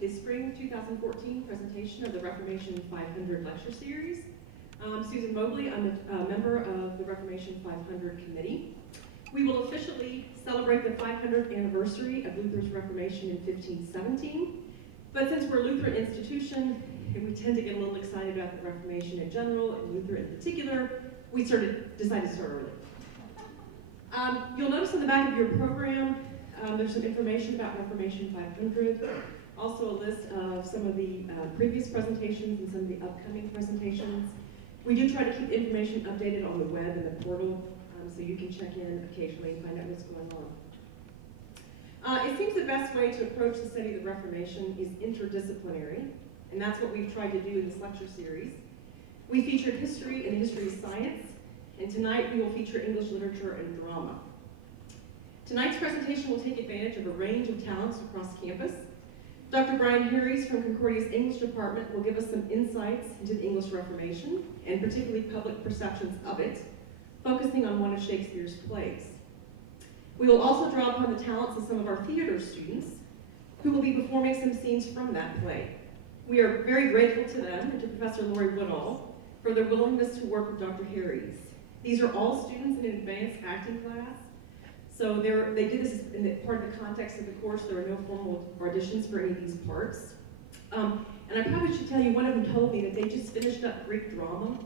the Spring 2014 presentation of the Reformation 500 lecture series. I'm Susan Mobley. I'm a member of the Reformation 500 committee. We will officially celebrate the 500th anniversary of Luther's Reformation in 1517. But since we're a Lutheran institution, and we tend to get a little excited about the Reformation in general, and Luther in particular, we decided to start early. You'll notice in the back of your program, there's some information about Reformation 500, also a list of some of the previous presentations and some of the upcoming presentations. We do try to keep information updated on the web and the portal, so you can check in occasionally and find out what's going on. It seems the best way to approach the study of the Reformation is interdisciplinary, and that's what we've tried to do in this lecture series. We featured history and history of science, and tonight we will feature English literature and drama. Tonight's presentation will take advantage of a range of talents across campus. Dr. Brian Harries from Concordia's English department will give us some insights into the English Reformation, and particularly public perceptions of it, focusing on one of Shakespeare's plays. We will also draw upon the talents of some of our theater students, who will be performing some scenes from that play. We are very grateful to them and to Professor Lori Woodall for their willingness to work with Dr. Harries. These are all students in an advanced acting class, so they did this in part of the context of the course. There are no formal auditions for any of these parts. And I probably should tell you, one of them told me that they just finished up Greek drama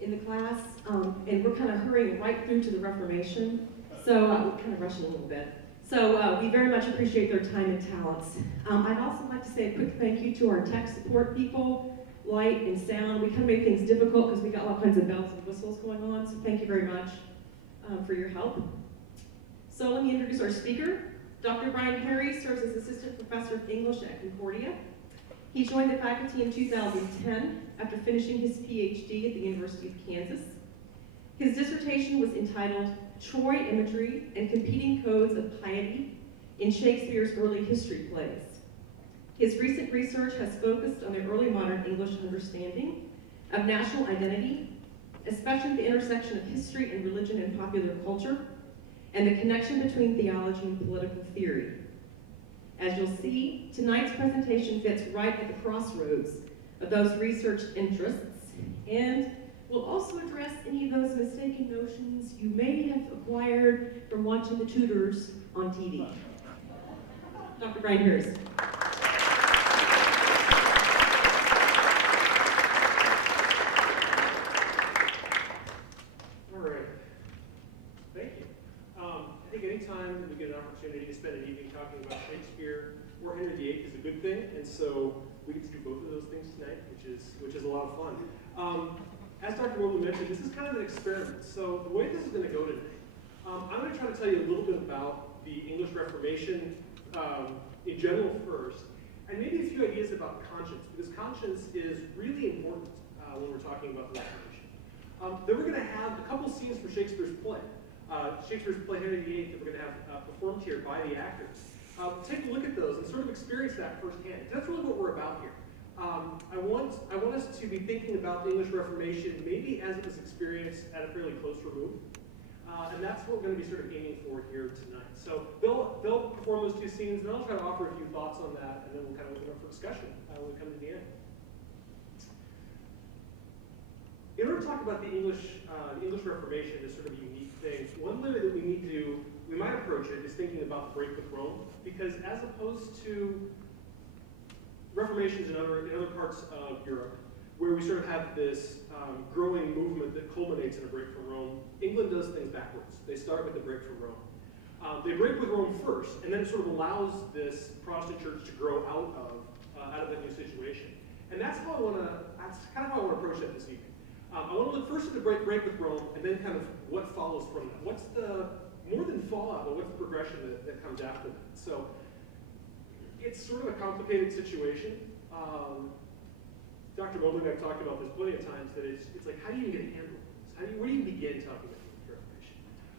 in the class, and we're kind of hurrying right through to the Reformation, so we're kind of rushing a little bit. So we very much appreciate their time and talents. I'd also like to say a quick thank you to our tech support people, light and sound. We kind of made things difficult because we got all kinds of bells and whistles going on, so thank you very much for your help. So let me introduce our speaker. Dr. Brian Harries serves as Assistant Professor of English at Concordia. He joined the faculty in 2010 after finishing his Ph.D. at the University of Kansas. His dissertation was entitled Troy Imagery and Competing Codes of Piety in Shakespeare's Early History Plays. His recent research has focused on the early modern English understanding of national identity, especially the intersection of history and religion and popular culture, and the connection between theology and political theory. As you'll see, tonight's presentation fits right at the crossroads of those research interests, and will also address any of those mistaken notions you may have acquired from watching the Tudors on TV. Dr. Brian Harries. Anytime that we get an opportunity to spend an evening talking about Shakespeare or Henry VIII is a good thing, and so we get to do both of those things tonight, which is a lot of fun. As Dr. Mobley mentioned, this is kind of an experiment. So the way this is going to go today, I'm going to try to tell you a little bit about the English Reformation in general first, and maybe a few ideas about conscience, because conscience is really important when we're talking about the Reformation. Then we're going to have a couple scenes from Shakespeare's play. Shakespeare's play Henry VIII that we're going to have performed here by the actors. Take a look at those and sort of experience that firsthand. That's really what we're about here. I want us to be thinking about the English Reformation maybe as it was experienced at a fairly close remove. And that's what we're going to be sort of aiming for here tonight. So they'll perform those two scenes, and I'll try to offer a few thoughts on that, and then we'll kind of open up for discussion when we come to the end. In order to talk about the English Reformation as sort of a unique thing, one way that we might approach it is thinking about the break with Rome, because as opposed to Reformations in other parts of Europe, where we sort of have this growing movement that culminates in a break from Rome, England does things backwards. They start with the break from Rome. They break with Rome first, and then it sort of allows this Protestant church to grow out of that new situation. And that's kind of how I want to approach that this evening. I want to look first at the break with Rome, and then kind of what follows from that. What's the, more than fallout, but what's the progression that comes after that? So it's sort of a complicated situation. Dr. Mobley and I've talked about this plenty of times, that it's like, how do you get a handle on this? Where do you begin talking about the Reformation?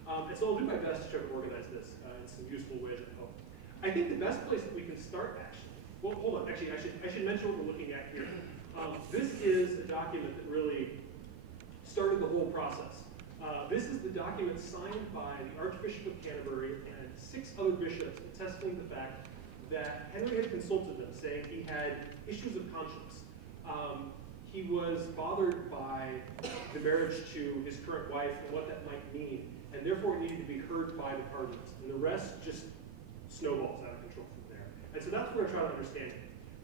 And so I'll do my best to try to organize this in some useful ways, I hope. I think the best place that we can start, actually, well, hold on, actually, I should mention what we're looking at here. This is a document that really started the whole process. This is the document signed by the Archbishop of Canterbury and 6 other bishops attesting the fact that Henry had consulted them, saying he had issues of conscience. He was bothered by the marriage to his current wife and what that might mean, and therefore it needed to be heard by the cardinals. And the rest just snowballs out of control from there. And so that's what we're trying to understand.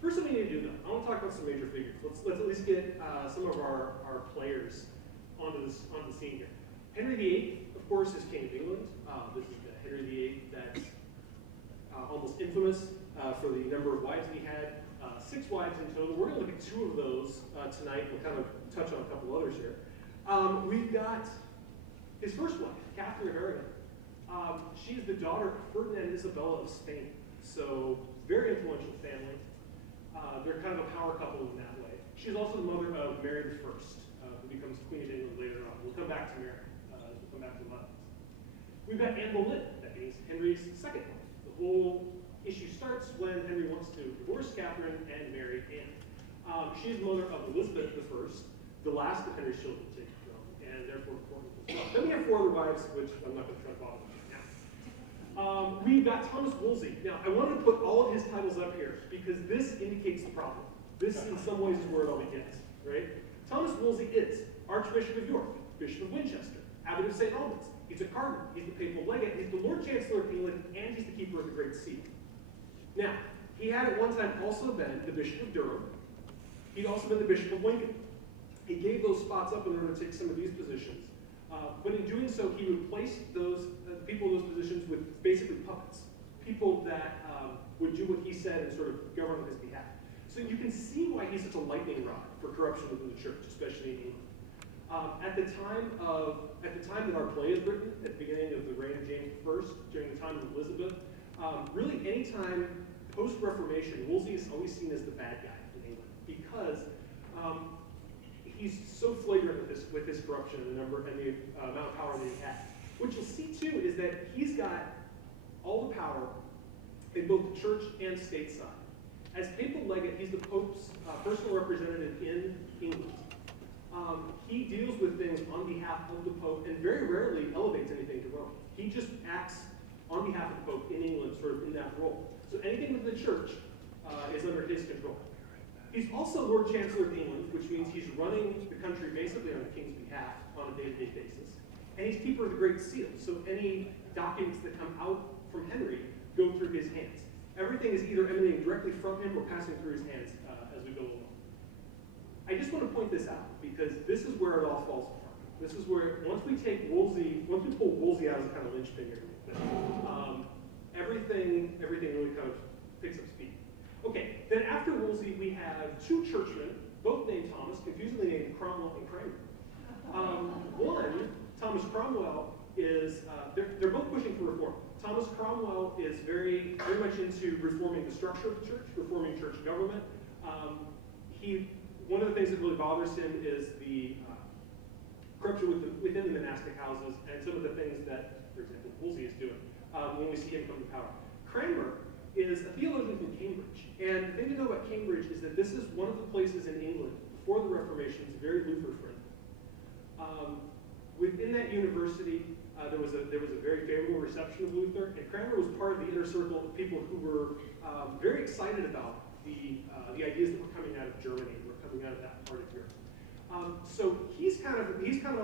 First thing we need to do, though, I want to talk about some major figures. Let's at least get some of our players onto the scene here. Henry VIII, of course, is King of England. This is the Henry VIII that's almost infamous for the number of wives he had. 6 wives in total. We're going to look at 2 of those tonight. We'll kind of touch on a couple others here. We've got his first wife, Catherine of Aragon. She's the daughter of Ferdinand and Isabella of Spain. So very influential family. They're kind of a power couple in that way. She's also the mother of Mary I, who becomes Queen of England later on. We'll come back to Mary. We'll come back to Mother. We've got Anne Boleyn. That means Henry's second wife. The whole issue starts when Henry wants to divorce Catherine and marry Anne. She's the mother of Elizabeth I, the last of Henry's children to take the throne, and therefore important as well. Then we have 4 other wives, which I'm not going to try to bother with now. We've got Thomas Wolsey. Now, I wanted to put all of his titles up here because this indicates the problem. This, in some ways, is where it all begins, right? Thomas Wolsey is Archbishop of York, Bishop of Winchester, Abbot of St. Albans. He's a cardinal. He's the papal legate. He's the Lord Chancellor of England, and he's the keeper of the Great Seal. Now, he had at one time also been the Bishop of Durham. He'd also been the Bishop of Lincoln. He gave those spots up in order to take some of these positions. But in doing so, he replaced those people in those positions with basically puppets, people that would do what he said and sort of govern on his behalf. So you can see why he's such a lightning rod for corruption within the church, especially in England. At the time that our play is written, at the beginning of the reign of James I, during the time of Elizabeth, really any time post-Reformation, Wolsey is always seen as the bad guy in England because he's so flagrant with his corruption and the amount of power that he had. What you'll see too is that he's got all the power in both the church and state side. As papal legate, he's the Pope's personal representative in England. He deals with things on behalf of the Pope and very rarely elevates anything to Rome. He just acts on behalf of the Pope in England, sort of in that role. So anything with the church is under his control. He's also Lord Chancellor of England, which means he's running the country basically on the king's behalf on a day-to-day basis. And he's keeper of the Great Seal, so any documents that come out from Henry go through his hands. Everything is either emanating directly from him or passing through his hands as we go along. I just want to point this out because this is where it all falls apart. This is where, once we pull Wolsey out as a kind of linchpin here, everything really kind of picks up speed. Okay, then after Wolsey, we have 2 churchmen, both named Thomas, confusingly named Cromwell and Cranmer. One, Thomas Cromwell, is, they're both pushing for reform. Thomas Cromwell is very much into reforming the structure of the church, reforming church government. One of the things that really bothers him is the corruption within the monastic houses and some of the things that, for example, Wolsey is doing when we see him come to power. Cranmer is a theologian from Cambridge. And the thing to know about Cambridge is that this is one of the places in England before the Reformation is very Luther-friendly. Within that university, there was a very favorable reception of Luther, and Cranmer was part of the inner circle of people who were very excited about the ideas that were coming out of Germany, that were coming out of that part of Europe. So he's kind of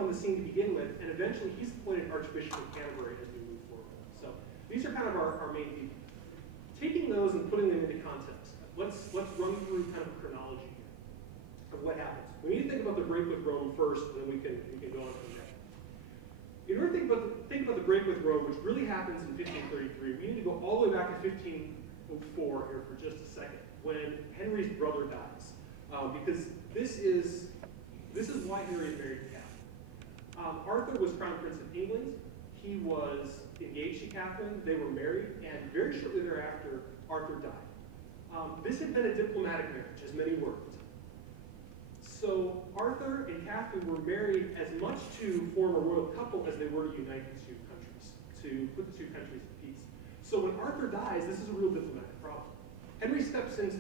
on the scene to begin with, and eventually he's appointed Archbishop of Canterbury as we move forward. So these are kind of our main people. Taking those and putting them into context, let's run through kind of a chronology here of what happens. We need to think about the break with Rome first, and then we can go on from there. In order to think about the break with Rome, which really happens in 1533, we need to go all the way back to 1504 here for just a second, when Henry's brother dies, because this is why Henry is married to Catherine. Arthur was Crown Prince of England. He was engaged to Catherine. They were married, and very shortly thereafter, Arthur died. This had been a diplomatic marriage, as many were. So Arthur and Catherine were married as much to form a royal couple as they were to unite the 2 countries, to put the 2 countries at peace. So when Arthur dies, this is a real diplomatic problem. Henry steps into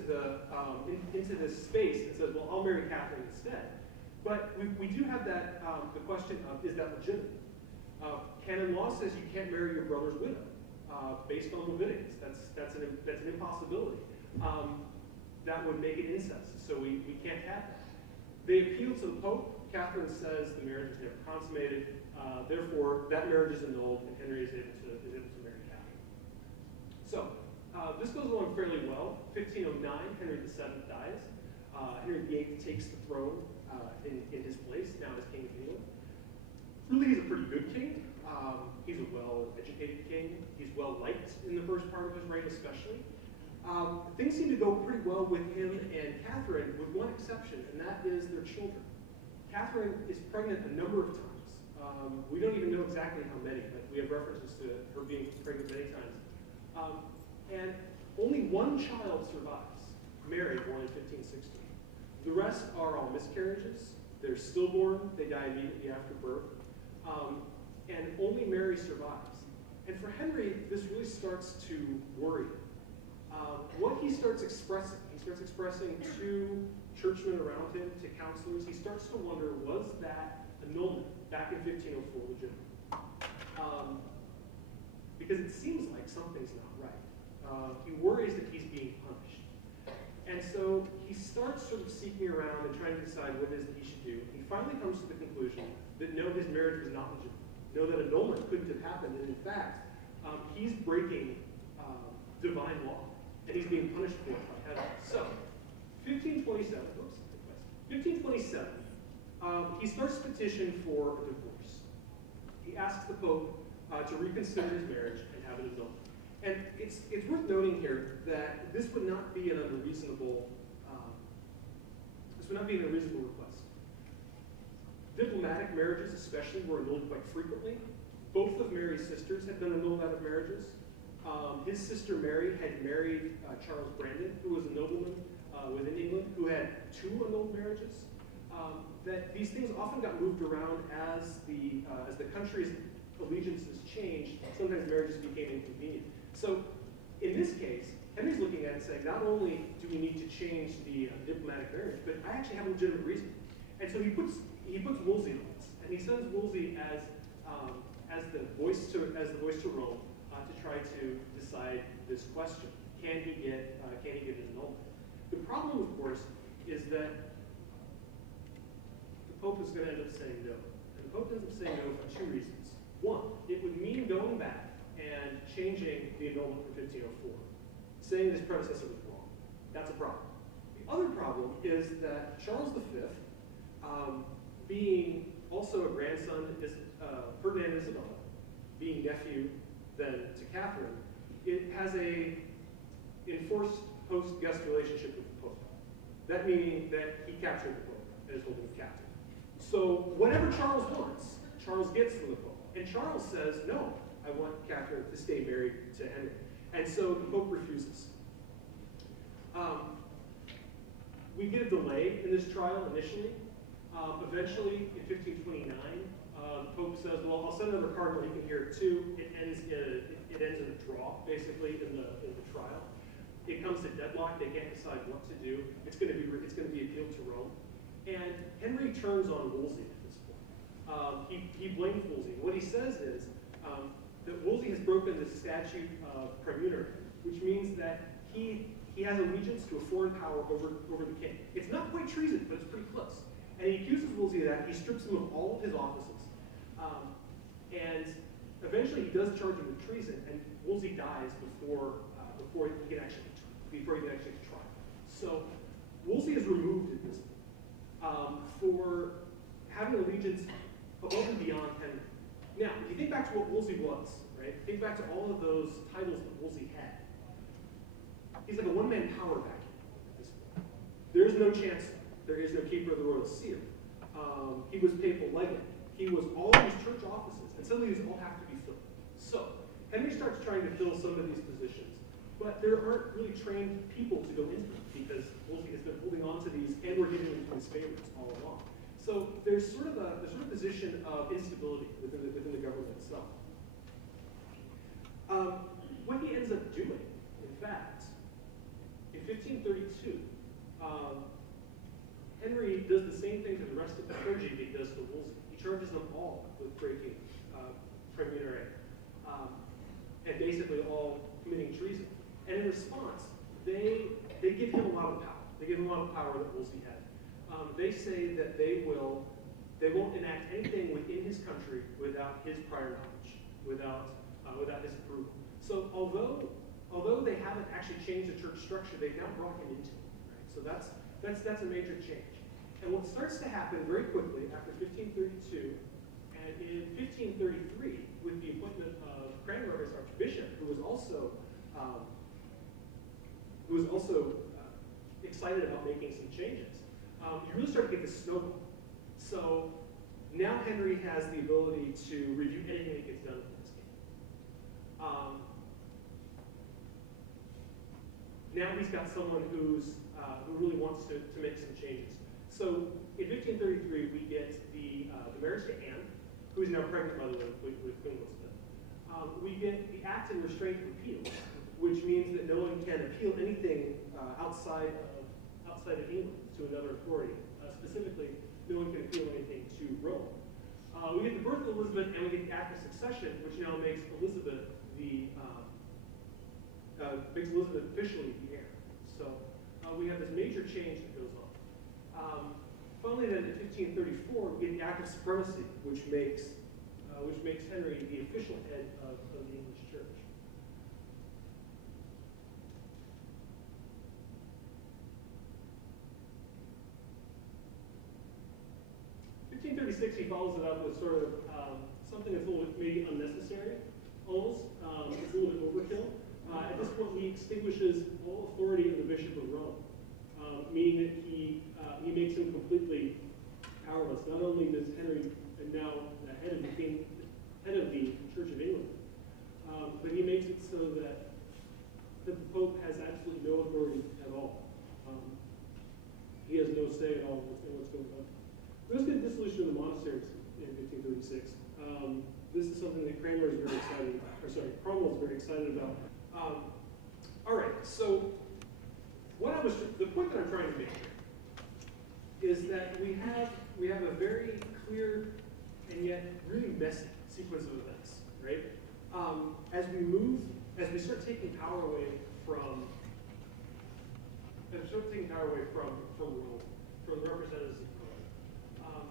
this space and says, well, I'll marry Catherine instead. But we do have that the question of, is that legitimate? Canon law says you can't marry your brother's widow based on Leviticus. That's an impossibility. That would make it incest, so we can't have that. They appeal to the Pope. Catherine says the marriage is never consummated. Therefore, that marriage is annulled, and Henry is able to marry Catherine. So this goes along fairly well. 1509, Henry VII dies. Henry VIII takes the throne in his place, now as King of England. Really, he's a pretty good king. He's a well-educated king. He's well-liked in the first part of his reign, especially. Things seem to go pretty well with him and Catherine, with one exception, and that is their children. Catherine is pregnant a number of times. We don't even know exactly how many, but we have references to her being pregnant many times. And only one child survives, Mary, born in 1516. The rest are all miscarriages. They're stillborn. They die immediately after birth. And only Mary survives. And for Henry, this really starts to worry him. What he starts expressing to churchmen around him, to counselors, he starts to wonder, was that annulment back in 1504 legitimate? Because it seems like something's not right. He worries that he's being punished. And so he starts sort of seeking around and trying to decide what it is that he should do. He finally comes to the conclusion that no, his marriage was not legitimate. No, that annulment couldn't have happened, and in fact, he's breaking divine law, and he's being punished for it by heaven. So, 1527, he starts a petition for a divorce. He asks the Pope to reconsider his marriage and have it annulled. And it's worth noting here that this would not be an unreasonable request. Diplomatic marriages, especially, were annulled quite frequently. Both of Mary's sisters had been annulled out of marriages. His sister Mary had married Charles Brandon, who was a nobleman within England, who had 2 annulled marriages. That these things often got moved around as the country's allegiances changed. Sometimes marriages became inconvenient. So, in this case, Henry's looking at it and saying, not only do we need to change the diplomatic marriage, but I actually have a legitimate reason. And so he puts Wolsey on this, and he sends Wolsey as the voice to Rome to try to decide this question: can he get an annulment? The problem, of course, is that the Pope is going to end up saying no, and the Pope ends up saying no for 2 reasons. One, it would mean going back and changing the annulment from 1504, saying his predecessor was wrong. That's a problem. The other problem is that Charles V, being also a grandson to Ferdinand and Isabella, being nephew then to Catherine, it has a enforced host-guest relationship with the Pope. That meaning that he captured the Pope and is holding him captive. So whatever Charles wants, Charles gets from the Pope. And Charles says, no, I want Catherine to stay married to Henry. And so the Pope refuses. We get a delay in this trial initially. Eventually, in 1529, the Pope says, well, I'll send another cardinal, he can hear it too. It ends in a draw, basically, in the trial. It comes to deadlock, they can't decide what to do. It's going to be appealed to Rome. And Henry turns on Wolsey at this point. He blames Wolsey. What he says is that Wolsey has broken the statute of praemunire, which means that he has allegiance to a foreign power over the king. It's not quite treason, but it's pretty close. And he accuses Wolsey of that. He strips him of all of his offices. And eventually he does charge him with treason, and Wolsey dies before he can actually get trial. So Wolsey is removed at this point for having allegiance above and beyond Henry. Now, if you think back to what Wolsey was, right? Think back to all of those titles that Wolsey had. He's like a one-man power vacuum at this point. There is no chancellor. There is no keeper of the royal seal. He was papal legate. He was all these church offices, and some of these all have to be filled. So Henry starts trying to fill some of these positions, but there aren't really trained people to go into them because Wolsey has been holding on to these, and we're giving them to his favorites all along. So there's sort of a position of instability within the government itself. What he ends up doing, in fact, in 1532, Henry does the same thing to the rest of the clergy that he does to Wolsey. He charges them all with breaking praemunire, and basically all committing treason. And response, they give him a lot of power. They give him a lot of power that Wolsey had. They say that they won't enact anything within his country without his prior knowledge, without his approval. So although they haven't actually changed the church structure, they've now brought him into it. Right? So that's a major change. And what starts to happen very quickly after 1532, and in 1533, with the appointment of Cranmer as archbishop, who was also excited about making some changes, you really start to get this snowball. So now Henry has the ability to review anything that gets done in this game. Now he's got someone who really wants to make some changes. So in 1533, we get the marriage to Anne, who is now pregnant, by the way, with Queen Elizabeth. We get the Act and Restraint of Appeal, which means that no one can appeal anything outside of England to another authority. Specifically, no one can appeal anything to Rome. We get the birth of Elizabeth, and we get the Act of Succession, which now makes Elizabeth officially the heir. So we have this major change that goes on. Finally, then in 1534, we get the Act of Supremacy, which makes Henry the official head of the English Church. 1536, he follows it up with sort of something that's a little bit maybe unnecessary, almost. It's a little bit overkill. At this point, he extinguishes all authority of the Bishop of Rome, meaning that he makes him completely powerless. Not only does Henry now the head of the Church of England, but he makes it so that the Pope has absolutely no authority at all. He has no say at all in what's going on. There's the dissolution of the monasteries in 1536. This is something that Cromwell is very excited about. All right, so the point that I'm trying to make here is that we have a very clear and yet really messy sequence of events, right? As we start taking power away from Rome, from the representatives of Rome,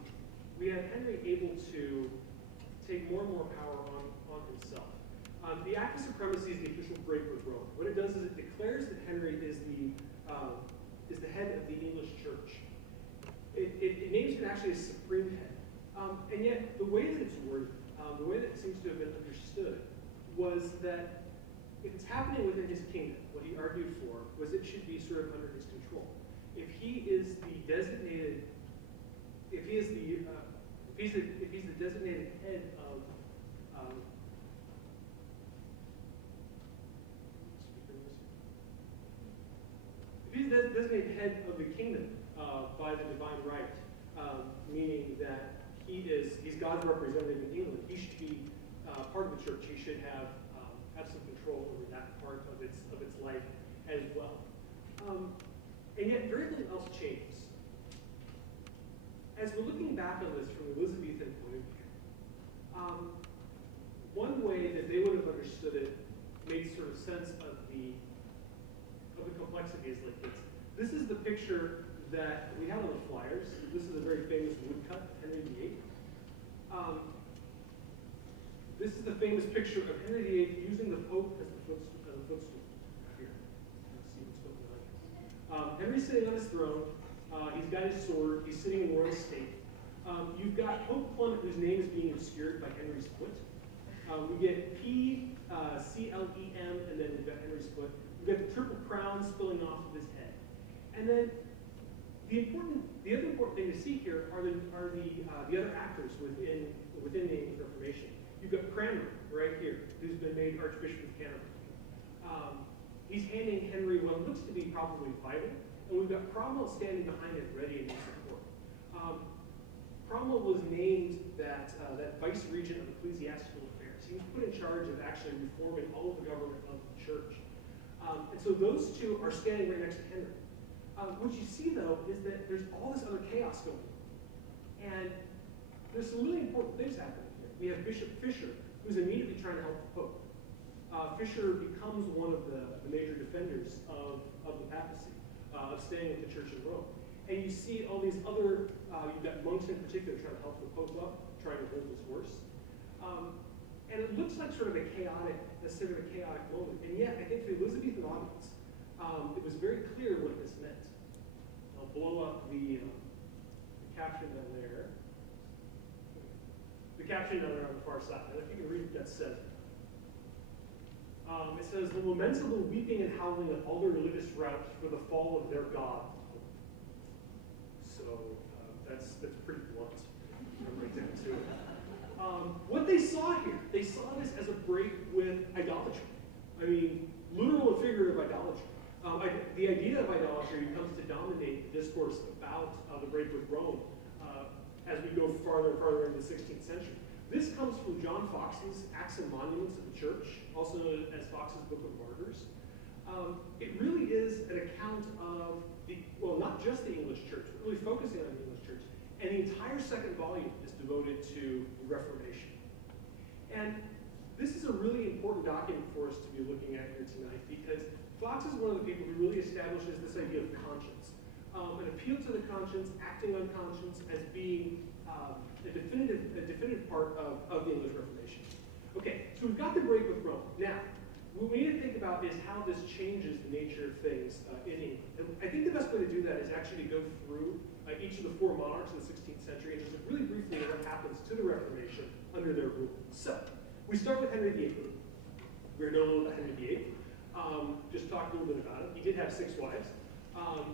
we have Henry able to take more and more power on himself. The Act of Supremacy is the official break with Rome. What it does is it declares that Henry is the head of the English Church. It names him actually as supreme head. And yet, the way that it's worded, the way that it seems to have been understood, was that if it's happening within his kingdom, what he argued for was it should be sort of under his control. If he's the designated head of if he's the designated head of the kingdom by the divine right, meaning that he's God's representative in England, he should be part of the church. He should have some control over that part of its life as well. And yet, very little else changes. As we're looking back on this from the Elizabethan point of view, one way that they would have understood it made sort of sense of the complexities like this. This is the picture that we have on the flyers. This is a very famous woodcut, Henry VIII. This is the famous picture of Henry VIII using the Pope as the footstool. Here, let's see what's going on. Henry's sitting on his throne. He's got his sword. He's sitting in royal state. You've got Pope Clement, whose name is being obscured by Henry's foot. We get P, C-L-E-M, and then we've got Henry's foot. We've got the triple crown spilling off of his head. And then the other important thing to see here are the other actors within the English Reformation. You've got Cranmer right here, who's been made Archbishop of Canterbury. He's handing Henry what looks to be probably Bible, and we've got Cromwell standing behind it, ready in his support. Cromwell was named that vice-regent of ecclesiastical affairs. He was put in charge of actually reforming all of the government of the church. And so those two are standing right next to Henry. What you see, though, is that there's all this other chaos going on. And there's some really important things happening here. We have Bishop Fisher, who's immediately trying to help the Pope. Fisher becomes one of the major defenders of the papacy, of staying with the church in Rome. And you see all these other, you've got monks in particular trying to help the Pope up, trying to hold his horse. And it looks like sort of a chaotic moment. And yet, I think for the Elizabethan audience, it was very clear what this meant. I'll blow up the caption down there. The caption down there on the far side. And if you can read what that says. It says, the lamentable weeping and howling of all the religious rout for the fall of their God. So that's pretty blunt. Right down to it. What they saw here, they saw this as a break with idolatry. I mean, literal and figurative idolatry. The idea of idolatry comes to dominate the discourse about the break with Rome as we go farther and farther into the 16th century. This comes from John Fox's Acts and Monuments of the Church, also known as Fox's Book of Martyrs. It really is an account of not just the English church, but really focusing on the English church. And the entire second volume is devoted to the Reformation. And this is a really important document for us to be looking at here tonight, because Fox is one of the people who really establishes this idea of conscience. An appeal to the conscience, acting on conscience as being a definitive part of the English Reformation. Okay, so we've got the break with Rome. Now, what we need to think about is how this changes the nature of things in England. And I think the best way to do that is actually to go through each of the four monarchs of the 16th century and just look really briefly at what happens to the Reformation under their rule. So, we start with Henry VIII. We're known about Henry VIII. Just talked a little bit about him. He did have 6 wives.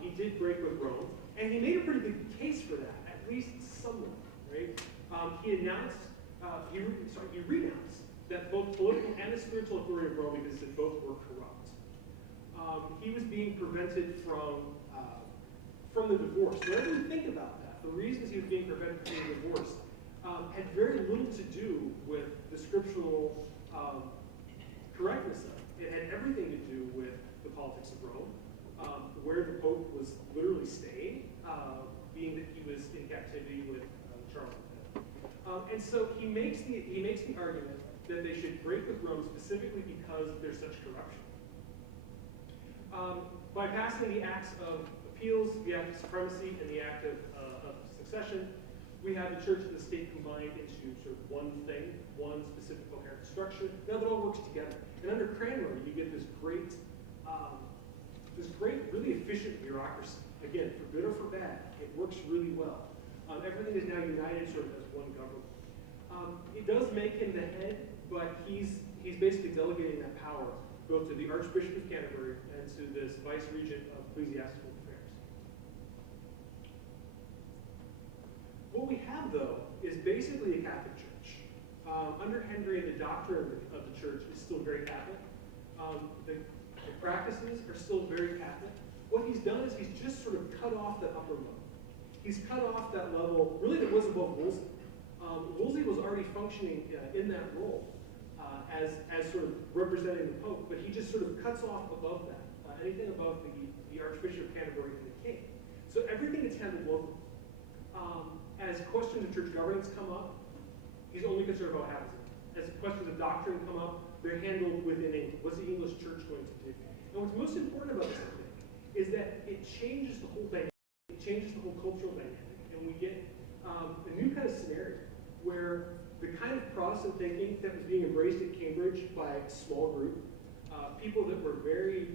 He did break with Rome, and he made a pretty good case for that, at least somewhat, right? He renounced that both political and the spiritual authority of Rome, because he said both were corrupt. He was being prevented from the divorce. Whenever we think about that, the reasons he was being prevented from being divorced had very little to do with the scriptural correctness of it. It had everything to do with the politics of Rome, where the Pope was literally staying, being that he was in captivity with Charles V. And so he makes the argument that they should break with Rome specifically because there's such corruption. By passing the acts of appeals, the act of supremacy, and the act of succession, we have the church and the state combined into sort of one thing, one specific coherent structure. Now that all works together. And under Cranmer, you get this great, really efficient bureaucracy. Again, for good or for bad, it works really well. Everything is now united sort of as one government. It does make him the head, but he's basically delegating that power both to the Archbishop of Canterbury and to this Vice-Regent of Ecclesiastical Affairs. What we have, though, is basically a Catholic Church. Under Henry, the doctrine of the Church is still very Catholic. The practices are still very Catholic. What he's done is he's just sort of cut off that upper level. He's cut off that level, really, that was above Wolsey. Wolsey was already functioning in that role as sort of representing the Pope, but he just sort of cuts off above that, anything above the Archbishop of Canterbury and the King. So everything is handled locally. As questions of church governance come up, he's only concerned about what happens. As questions of doctrine come up, they're handled within England. What's the English church going to do? And what's most important about this, I think, is that it changes the whole dynamic. It changes the whole cultural dynamic. And we get a new kind of scenario where the kind of Protestant thinking that was being embraced at Cambridge by a small group, people that were very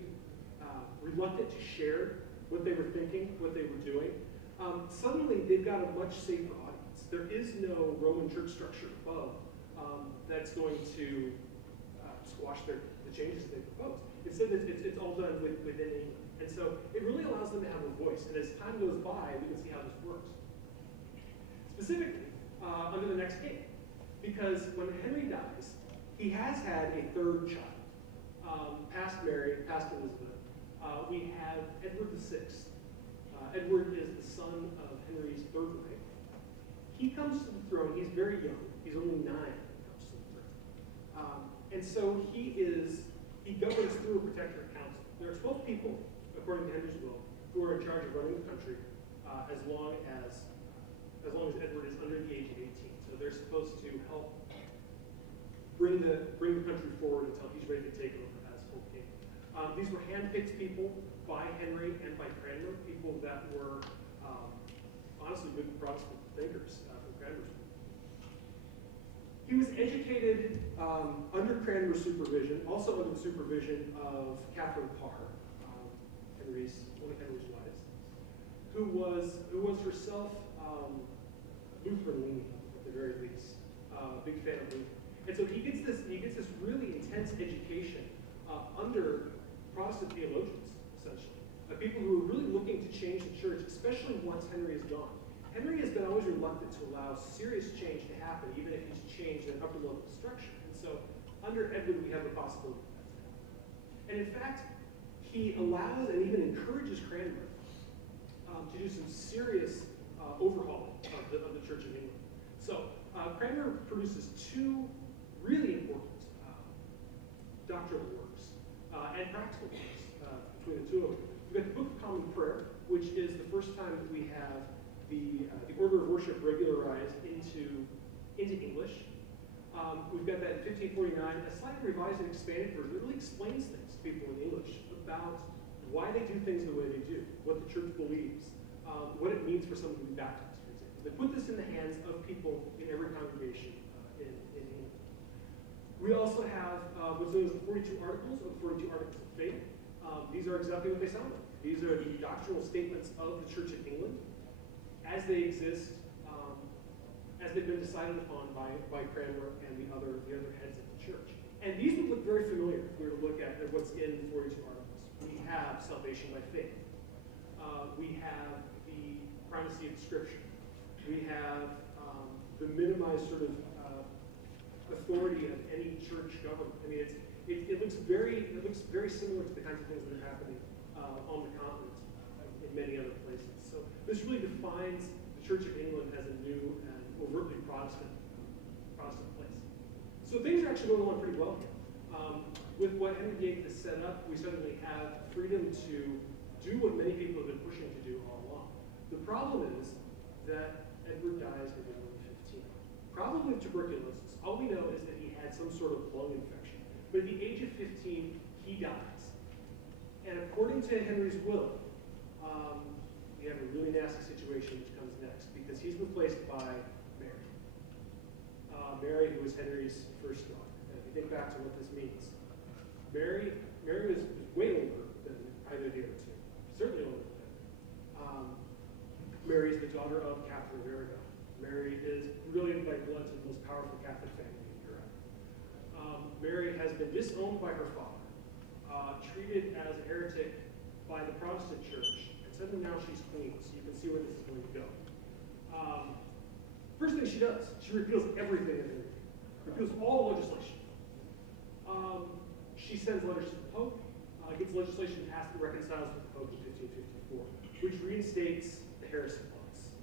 reluctant to share what they were thinking, what they were doing, suddenly they've got a much safer audience. There is no Roman church structure above that's going to squash the changes that they propose. Instead, it's all done within England. And so it really allows them to have a voice. And as time goes by, we can see how this works. Specifically, under the next king. Because when Henry dies, he has had a third child, past Mary, past Elizabeth. We have Edward VI. Edward is the son of Henry's third wife. He comes to the throne, he's very young. He's only 9 when he comes to the throne. And so he governs through a protectorate council. There are 12 people, according to Henry's will, who are in charge of running the country as long as Edward is under the age of 18. So they're supposed to help bring the country forward until he's ready to take over as full king. These were handpicked people by Henry and by Cranmer, people that were honestly good Protestant thinkers from Cranmer's point. He was educated under Cranmer's supervision, also under the supervision of Catherine Parr, one of Henry's wives, who was herself Lutheran leaning at the very least, big fan of Luther. And so he gets this really intense education under Protestant theologians, essentially, people who are really looking to change the church, especially once Henry is gone. Henry has been always reluctant to allow serious change to happen, even if he's changed an upper level structure. And so under Edward, we have the possibility of that to happen. And in fact, he allows and even encourages Cranmer to do some serious overhauling of the Church of England. So Cranmer produces two really important doctrinal works and practical works between the two of them. We've got the Book of Common Prayer, which is the first time that we have the order of worship regularized into English. We've got that in 1549, a slightly revised and expanded version that really explains things to people in English about why they do things the way they do, what the church believes, what it means for someone to be baptized, for example. They put this in the hands of people in every congregation in England. We also have what's known as the 42 Articles, or the 42 Articles of Faith. These are exactly what they sound like. These are the doctrinal statements of the Church of England as they exist, as they've been decided upon by Cranmer and the other heads of the church. And these would look very familiar if we were to look at what's in the 42 Articles. We have salvation by faith. We have the primacy of Scripture. We have the minimized sort of authority of any church government. I mean, it looks very similar to the kinds of things that are happening on the continent in many other places. So this really defines the Church of England as a new and overtly Protestant place. So things are actually going along pretty well here. With what Henry VIII has set up, we suddenly have freedom to do what many people have been pushing to do all along. The problem is that Edward dies in November 15. Probably of tuberculosis. All we know is that he had some sort of lung infection. But at the age of 15, he dies. And according to Henry's will, we have a really nasty situation which comes next, because he's replaced by Mary. Mary, who was Henry's first daughter. And if you think back to what this means, Mary was way older than either of the other two. Certainly older than Henry. Mary is the daughter of Catherine of Aragon. Mary is related by blood to the most powerful Catholic family in Europe. Mary has been disowned by her father, treated as a heretic by the Protestant church, and suddenly now she's queen, so you can see where this is going to go. First thing she does, she repeals everything in England, repeals all legislation. She sends letters to the Pope, gets legislation passed that reconciles with the Pope in 1554, which reinstates the heresy laws.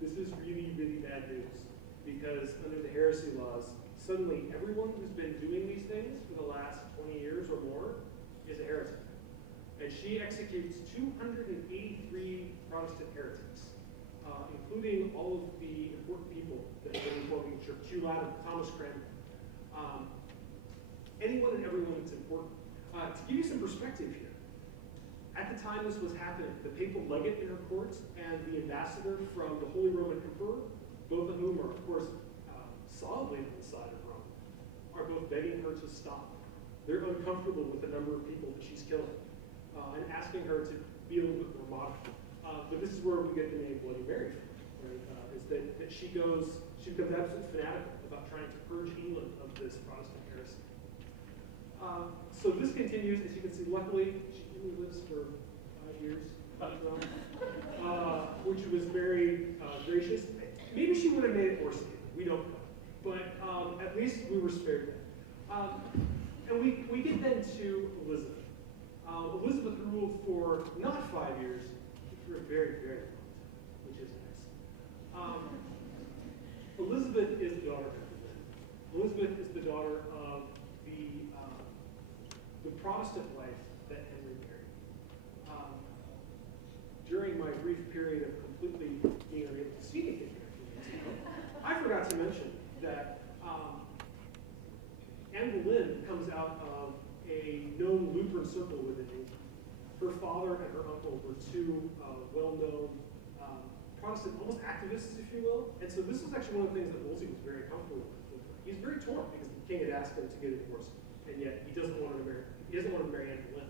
This is really, really bad news, because under the heresy laws, suddenly everyone who's been doing these things for the last 20 years or more is a heretic. And she executes 283 Protestant heretics, including all of the important people that have been reforming the church. Hugh Latimer, Thomas Cranmer, anyone and everyone that's important. To give you some perspective here, at the time this was happening, the papal legate in her courts and the ambassador from the Holy Roman Emperor, both of whom are, of course, solidly on the side of Rome, are both begging her to stop. They're uncomfortable with the number of people that she's killing and asking her to be a little bit more moderate. But this is where we get the name Bloody Mary from, right? Is that she becomes absolutely fanatical about trying to purge England of this Protestant heresy. So this continues, as you can see, luckily, she only lives for 5 years, which was very gracious. Maybe she would have made it more stable, we don't know. But at least we were spared that. And we get then to Elizabeth. Elizabeth ruled for not 5 years, but for a very, very long time, which is nice. Elizabeth is the daughter of Henry. Elizabeth is the daughter of the Protestant wife that Henry married. During my brief period of completely being unable to see anything here, I forgot to mention that Anne Boleyn comes out of a known Lutheran circle within England. Her father and her uncle were two well-known Protestant, almost activists, if you will. And so this was actually one of the things that Wolsey was very comfortable with. He's very torn because the king had asked him to get a divorce, and yet he doesn't want to marry. He doesn't want to marry Anne Boleyn.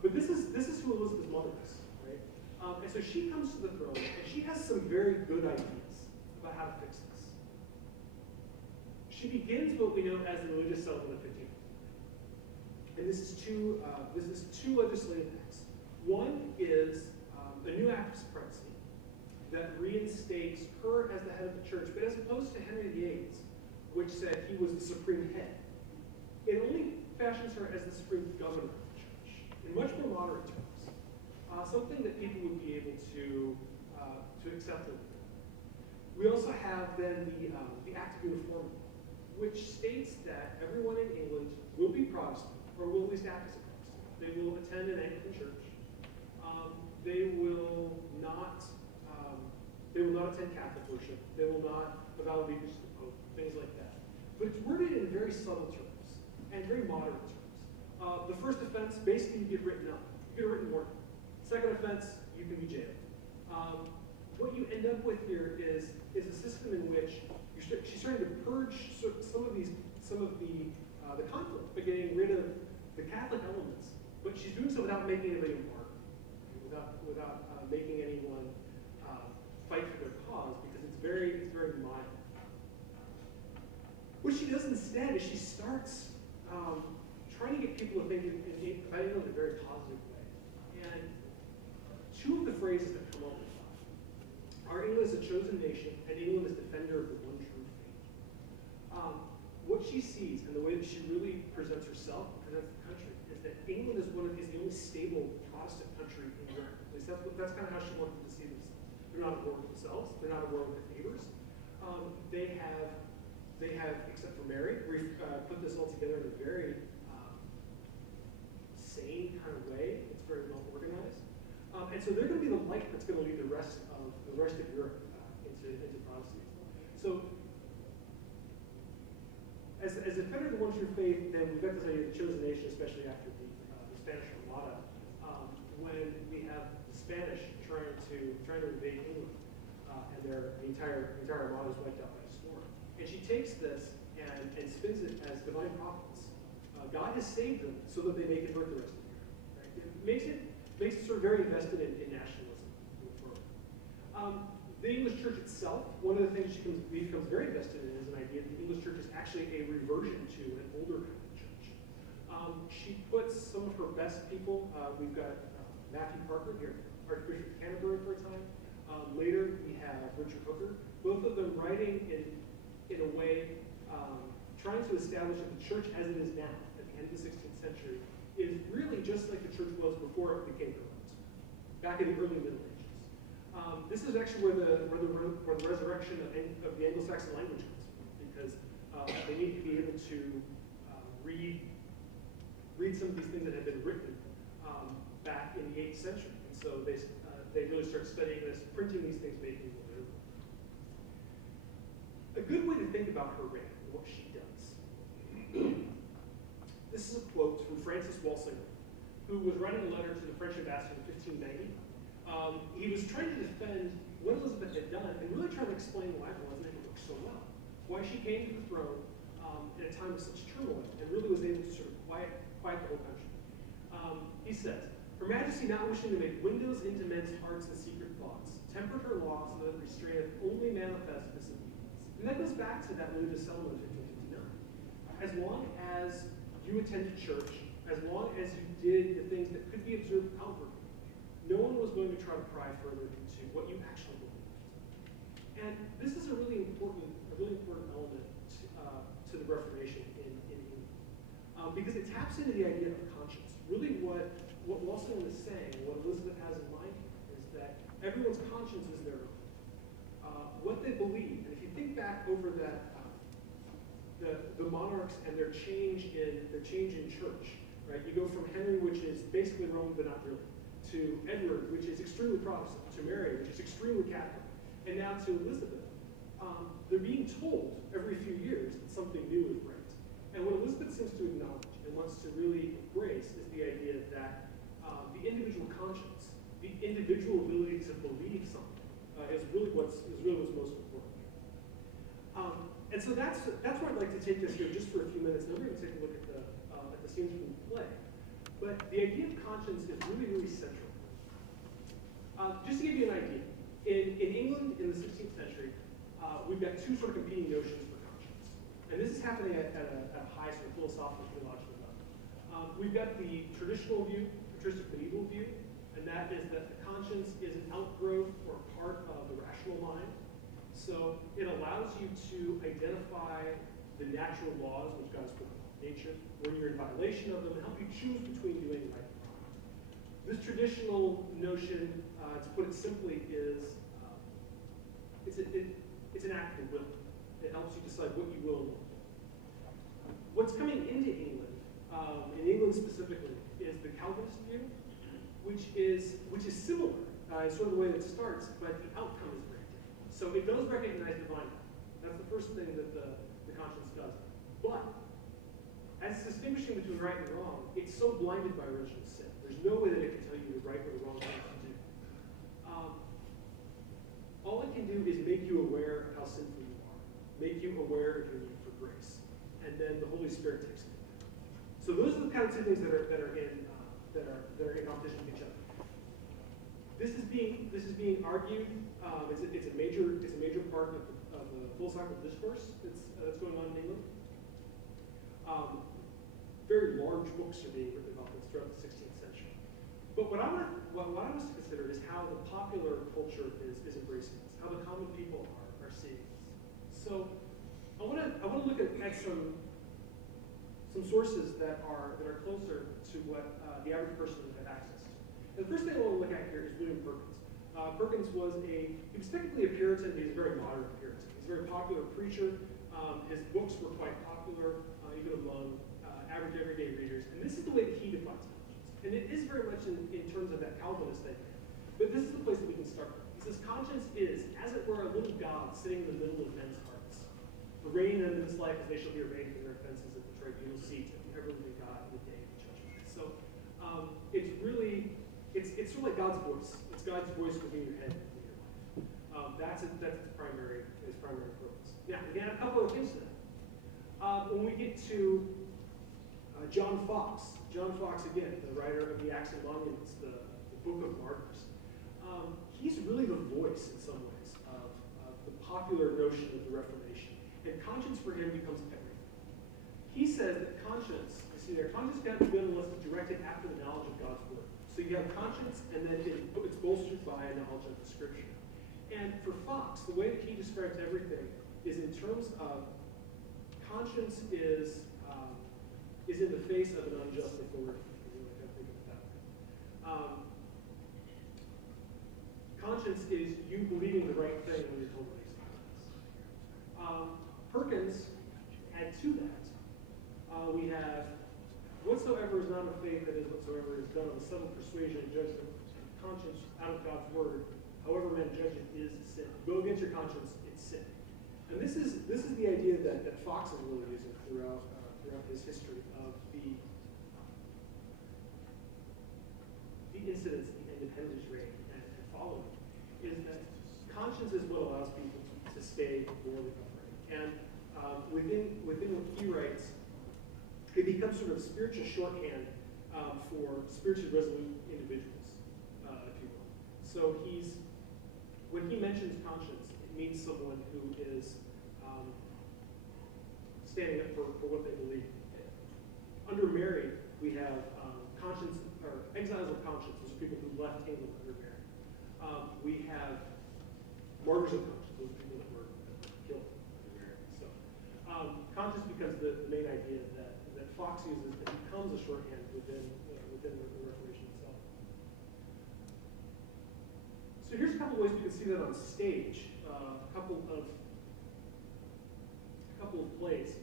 But this is who Elizabeth's mother is, right? And so she comes to the throne, and she has some very good ideas about how to fix this. She begins what we know as the Religious Settlement of 1500. And this is two legislative acts. One is a new act of supremacy that reinstates her as the head of the church, but as opposed to Henry VIII, which said he was the supreme head, it only fashions her as the supreme governor of the church, in much more moderate terms, something that people would be able to accept. We also have then the Act of Uniformity, which states that everyone in England will be Protestant, or will at least act as a Protestant. They will attend an Anglican church. They will not attend Catholic worship. They will not avow allegiance to the Pope, things like that. But it's worded in very subtle terms and very moderate terms. The first offense, basically, you get written up. You get a written warning. Second offense, you can be jailed. What you end up with here is a system in which she's trying to purge some of the conflict by getting rid of the Catholic elements, but she's doing so without making anybody a martyr, without making anyone fight for their cause, because it's very mild. What she does instead is she starts trying to get people to think about England in a very positive way. And two of the phrases that come up with that are England is a chosen nation, and England is defender of the one true faith. What she sees and the way that she really presents herself, presents the country, is that England is the only stable Protestant country in Europe. At least that's kind of how she wanted to see themselves. They're not at war with themselves. They're not at war with their neighbors. They have, except for Mary, put this all together in a very sane kind of way. It's very well organized. And so they're going to be the light that's going to lead the rest of Europe into Protestantism. So as a defender of the one true faith, then we've got this idea of the chosen nation, especially after the Spanish Armada, when we have the Spanish trying to invade England, and the entire Armada is wiped out by a storm. And she takes this and spins it as divine providence. God has saved them so that they may convert the rest of Europe. Right? It makes it sort of very invested in nationalism moving forward. The English church itself, one of the things she becomes very invested in is an idea that the English church is actually a reversion to an older kind of church. She puts some of her best people, we've got Matthew Parker here, Archbishop of Canterbury for a time. Later we have Richard Hooker, both of them writing in a way trying to establish that the church as it is now, at the end of the 16th century, is really just like the church was before it became corrupt, back in the early Middle Ages. This is actually where the resurrection of the Anglo-Saxon language comes from, because they need to be able to read some of these things that had been written back in the 8th century. And so they really start studying this, printing these things, making them available. A good way to think about her reign and what she does. This is a quote from Francis Walsingham, who was writing a letter to the French ambassador in 1590. He was trying to defend what Elizabeth had done and really trying to explain why it wasn't able to work so well. Why she came to the throne at a time of such turmoil and really was able to sort of quiet the whole country. He says, Her Majesty, not wishing to make windows into men's hearts and secret thoughts, tempered her law so that it restraineth only manifest disobedience. And that goes back to that religious settlement of 1559. As long as you attended church, as long as you did the things that could be observed outwardly, no one was going to try to pry further into what you actually believed. And this is a really important element to the Reformation in England, because it taps into the idea of conscience. Really, what Walsingham is saying, what Elizabeth has in mind here, is that everyone's conscience is their own. What they believe, and if you think back over that, the monarchs and their change in church, right? You go from Henry, which is basically Roman but not really, to Edward, which is extremely Protestant, to Mary, which is extremely Catholic, and now to Elizabeth. They're being told every few years that something new is right. And what Elizabeth seems to acknowledge and wants to really embrace is the idea that the individual conscience, the individual ability to believe something, is really what's most important. And so that's where I'd like to take this here just for a few minutes. Then we're going to take a look at the scenes from the play. But the idea of conscience is really, really central. Just to give you an idea, in England in the 16th century, we've got two sort of competing notions for conscience. And this is happening at a high sort of philosophical, theological level. We've got the traditional view, patristic medieval view, and that is that the conscience is an outgrowth or part of the rational mind. So it allows you to identify the natural laws which God has put in nature, when you're in violation of them, and help you choose between doing right and wrong. This traditional notion, to put it simply, is it's an act of the will. It helps you decide what you will and won't do. What's coming into England, in England specifically, is the Calvinist view, which is similar, sort of the way that it starts, but the outcome is very different. So it does recognize divine law. That's the first thing that the conscience does. But as distinguishing between right and wrong, it's so blinded by original sin. There's no way that it can tell you the right or the wrong thing to do. All it can do is make you aware of how sinful you are, make you aware of your need for grace, and then the Holy Spirit takes it. So those are the kind of two things that are in competition with each other. This is being argued. It's a major part of the philosophical discourse that's going on in England. Very large books are being written about this throughout the 16th century. But what I want us to consider is how the popular culture is embracing this, how the common people are seeing this. So I want to look at some sources that are closer to what the average person would have access to. And the first thing I want to look at here is William Perkins. Perkins he was technically a Puritan, but he's a very modern Puritan. He's a very popular preacher. His books were quite popular, even among average everyday readers. And this is the way that he defines conscience. And it is very much in terms of that Calvinist idea. But this is the place that we can start from. He says, conscience is, as it were, a little God sitting in the middle of men's hearts. Arraigned unto this life as they shall be arraigned for their offenses at the tribunal seat of the ever-living God in the day of judgment. So it's sort of like God's voice. It's God's voice within your head and within your life. That's its primary purpose. Now, again, a couple of things to that. When we get to John Fox, again, the writer of the Acts and Monuments, the Book of Martyrs, he's really the voice in some ways of the popular notion of the Reformation. And conscience for him becomes everything. He says that conscience can't be good unless it's directed after the knowledge of God's word. So you have conscience, and then it's bolstered by a knowledge of the scripture. And for Fox, the way that he describes everything is in terms of conscience is in the face of an unjust authority. You really kind of think of it that way. Conscience is you believing the right thing when you're told to do something. Perkins add to that. We have whatsoever is not of faith, that is, whatsoever is done of a subtle persuasion and judgment of conscience out of God's word, however men judge it, is sin. Go against your conscience, it's sin. And this is the idea that Fox is really using throughout his history of the incidents of the independence reign and following, is that conscience is what allows people to stay morally upright. And within what he writes, it becomes sort of spiritual shorthand for spiritually resolute individuals, if you will. So when he mentions conscience, it means someone who is standing up for what they believe. Under Mary, we have conscience, or exiles of conscience. Those are people who left England under Mary. We have martyrs of conscience. Those are people that were killed under Mary. So conscience becomes the main idea that Fox uses, that becomes a shorthand within the Reformation itself. So here's a couple ways we can see that on stage. A couple of plays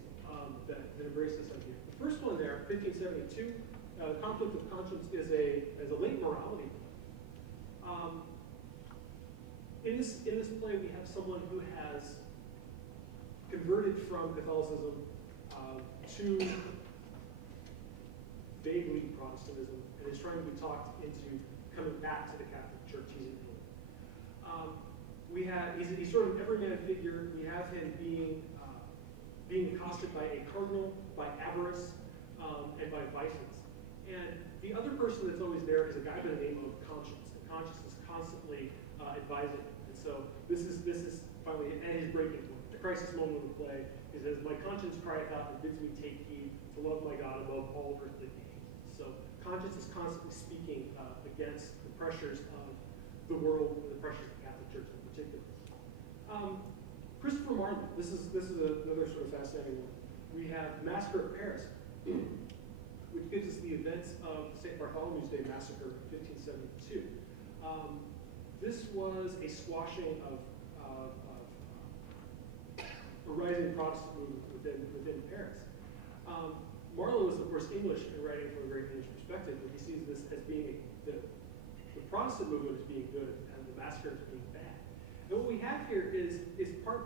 that embrace this idea. The first one there, 1572, Conflict of Conscience, is a late morality play. In this play, we have someone who has converted from Catholicism to vaguely Protestantism, and is trying to be talked into coming back to the Catholic Church. He's in Italy. He's sort of an everyman figure. We have him being accosted by a cardinal, by avarice, and by vices. And the other person that's always there is a guy by the name of Conscience. And Conscience is constantly advising him. And so this is finally at his breaking point. The crisis moment of the play. He says, "My conscience crieth out and bids me take heed to love my God above all earthly beings." So Conscience is constantly speaking against the pressures of the world and the pressures of the Catholic Church in particular. Christopher Marlowe. This is another sort of fascinating one. We have Massacre at Paris, which gives us the events of St. Bartholomew's Day Massacre of 1572. This was a squashing of a rising Protestant movement within Paris. Marlowe is, of course, English and writing from a very English perspective, but he sees this as being the Protestant movement as being good and the massacre as being bad. And what we have here is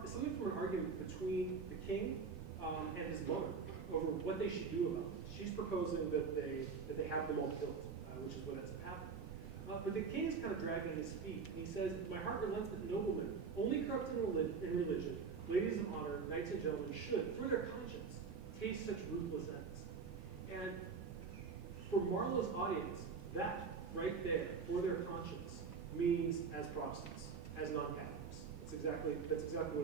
something from an argument between the king and his mother over what they should do about it. She's proposing that they have them all killed, which is what ends up happening. But the king is kind of dragging his feet. And he says, "My heart relents that noblemen, only corrupt in religion, ladies of honor, knights and gentlemen, should, for their conscience, taste such ruthless ends." And for Marlowe's audience, that right there, for their conscience, means as Protestants, as non-Catholics. That's exactly what it is. That's exactly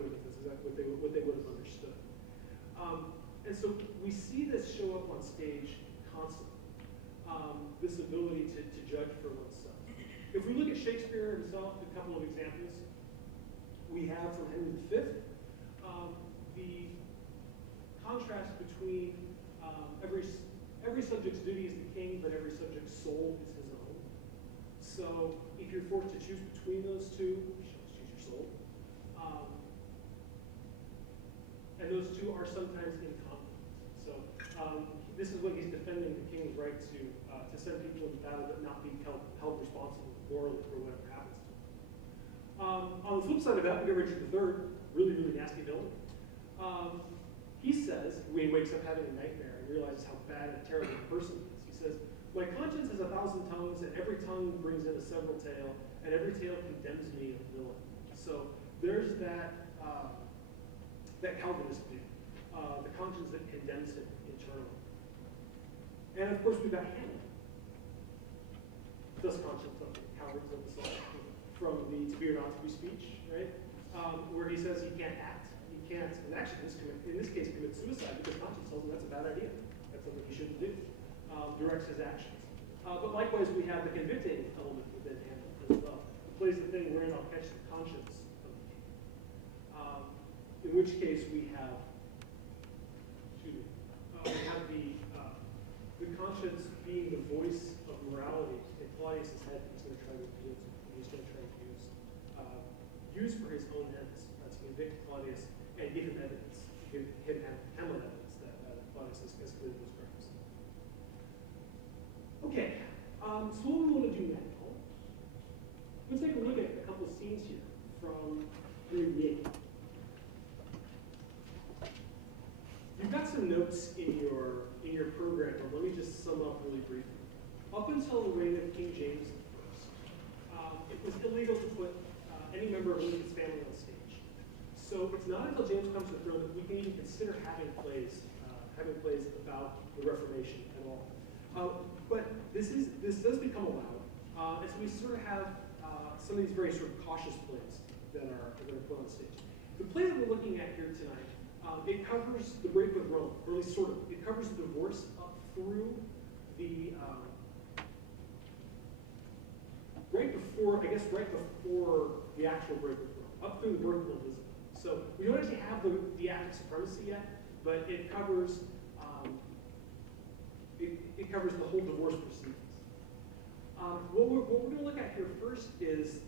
what they would have understood. And so we see this show up on stage constantly. This ability to judge for oneself. If we look at Shakespeare himself, a couple of examples, we have from Henry V, the contrast between every subject's duty is the king, but every subject's soul is his own. So if you're forced to choose between those two, you should choose your soul. And those two are sometimes in conflict. So this is when he's defending the king's right to send people into battle but not be held responsible morally for whatever happens to them. On the flip side of that, we get Richard III, really, really nasty villain. He says, when he wakes up having a nightmare and realizes how bad and terrible a person he is, he says, "My conscience has 1,000 tongues, and every tongue brings in a several tale, and every tale condemns me of villain." So there's that Calvinist view, the conscience that condemns him internally. And of course, we've got Hamlet. Thus conscience of the cowards of the soul, from the to be or not to be speech, right? Where he says he can't act, he can't, and actually in this case commit suicide because conscience tells him that's a bad idea. That's something he shouldn't do. Directs his actions. But likewise, we have the convicting element within Hamlet as well. It plays the thing wherein I'll catch the conscience of the king. In which case we have the conscience being the voice of morality in Claudius's head. He's going to try to appeal to, and he's going to try to use for his own ends to convict Claudius and give him evidence, give him Hamlet evidence that Claudius has committed those crimes. Okay, so what we want to do now, let's take a look at a couple of scenes here from Henry VIII. You've got some notes in your program, but let me just sum up really briefly. Up until the reign of King James I, it was illegal to put any member of Elizabeth's family on stage. So it's not until James comes to the throne that we can even consider having plays about the Reformation at all. But this does become allowed, and so we sort of have some of these very sort of cautious plays that are put on stage. The play that we're looking at here tonight. It covers the break with Rome, or at least sort of. It covers the divorce up through the right before the actual break with Rome, up through the birth of Elizabeth. So we don't actually have the act of supremacy yet, but it covers it covers the whole divorce proceedings. What we're going to look at here first is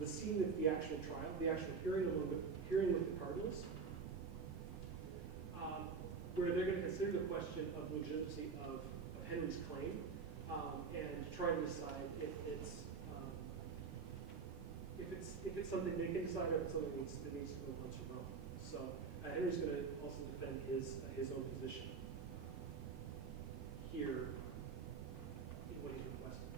the scene of the actual trial, the actual hearing with the cardinals. Where they're going to consider the question of legitimacy of Henry's claim and try to decide if it's something they can decide or if it's something that needs to go once or Rome. So Henry's going to also defend his own position here in what he's requesting.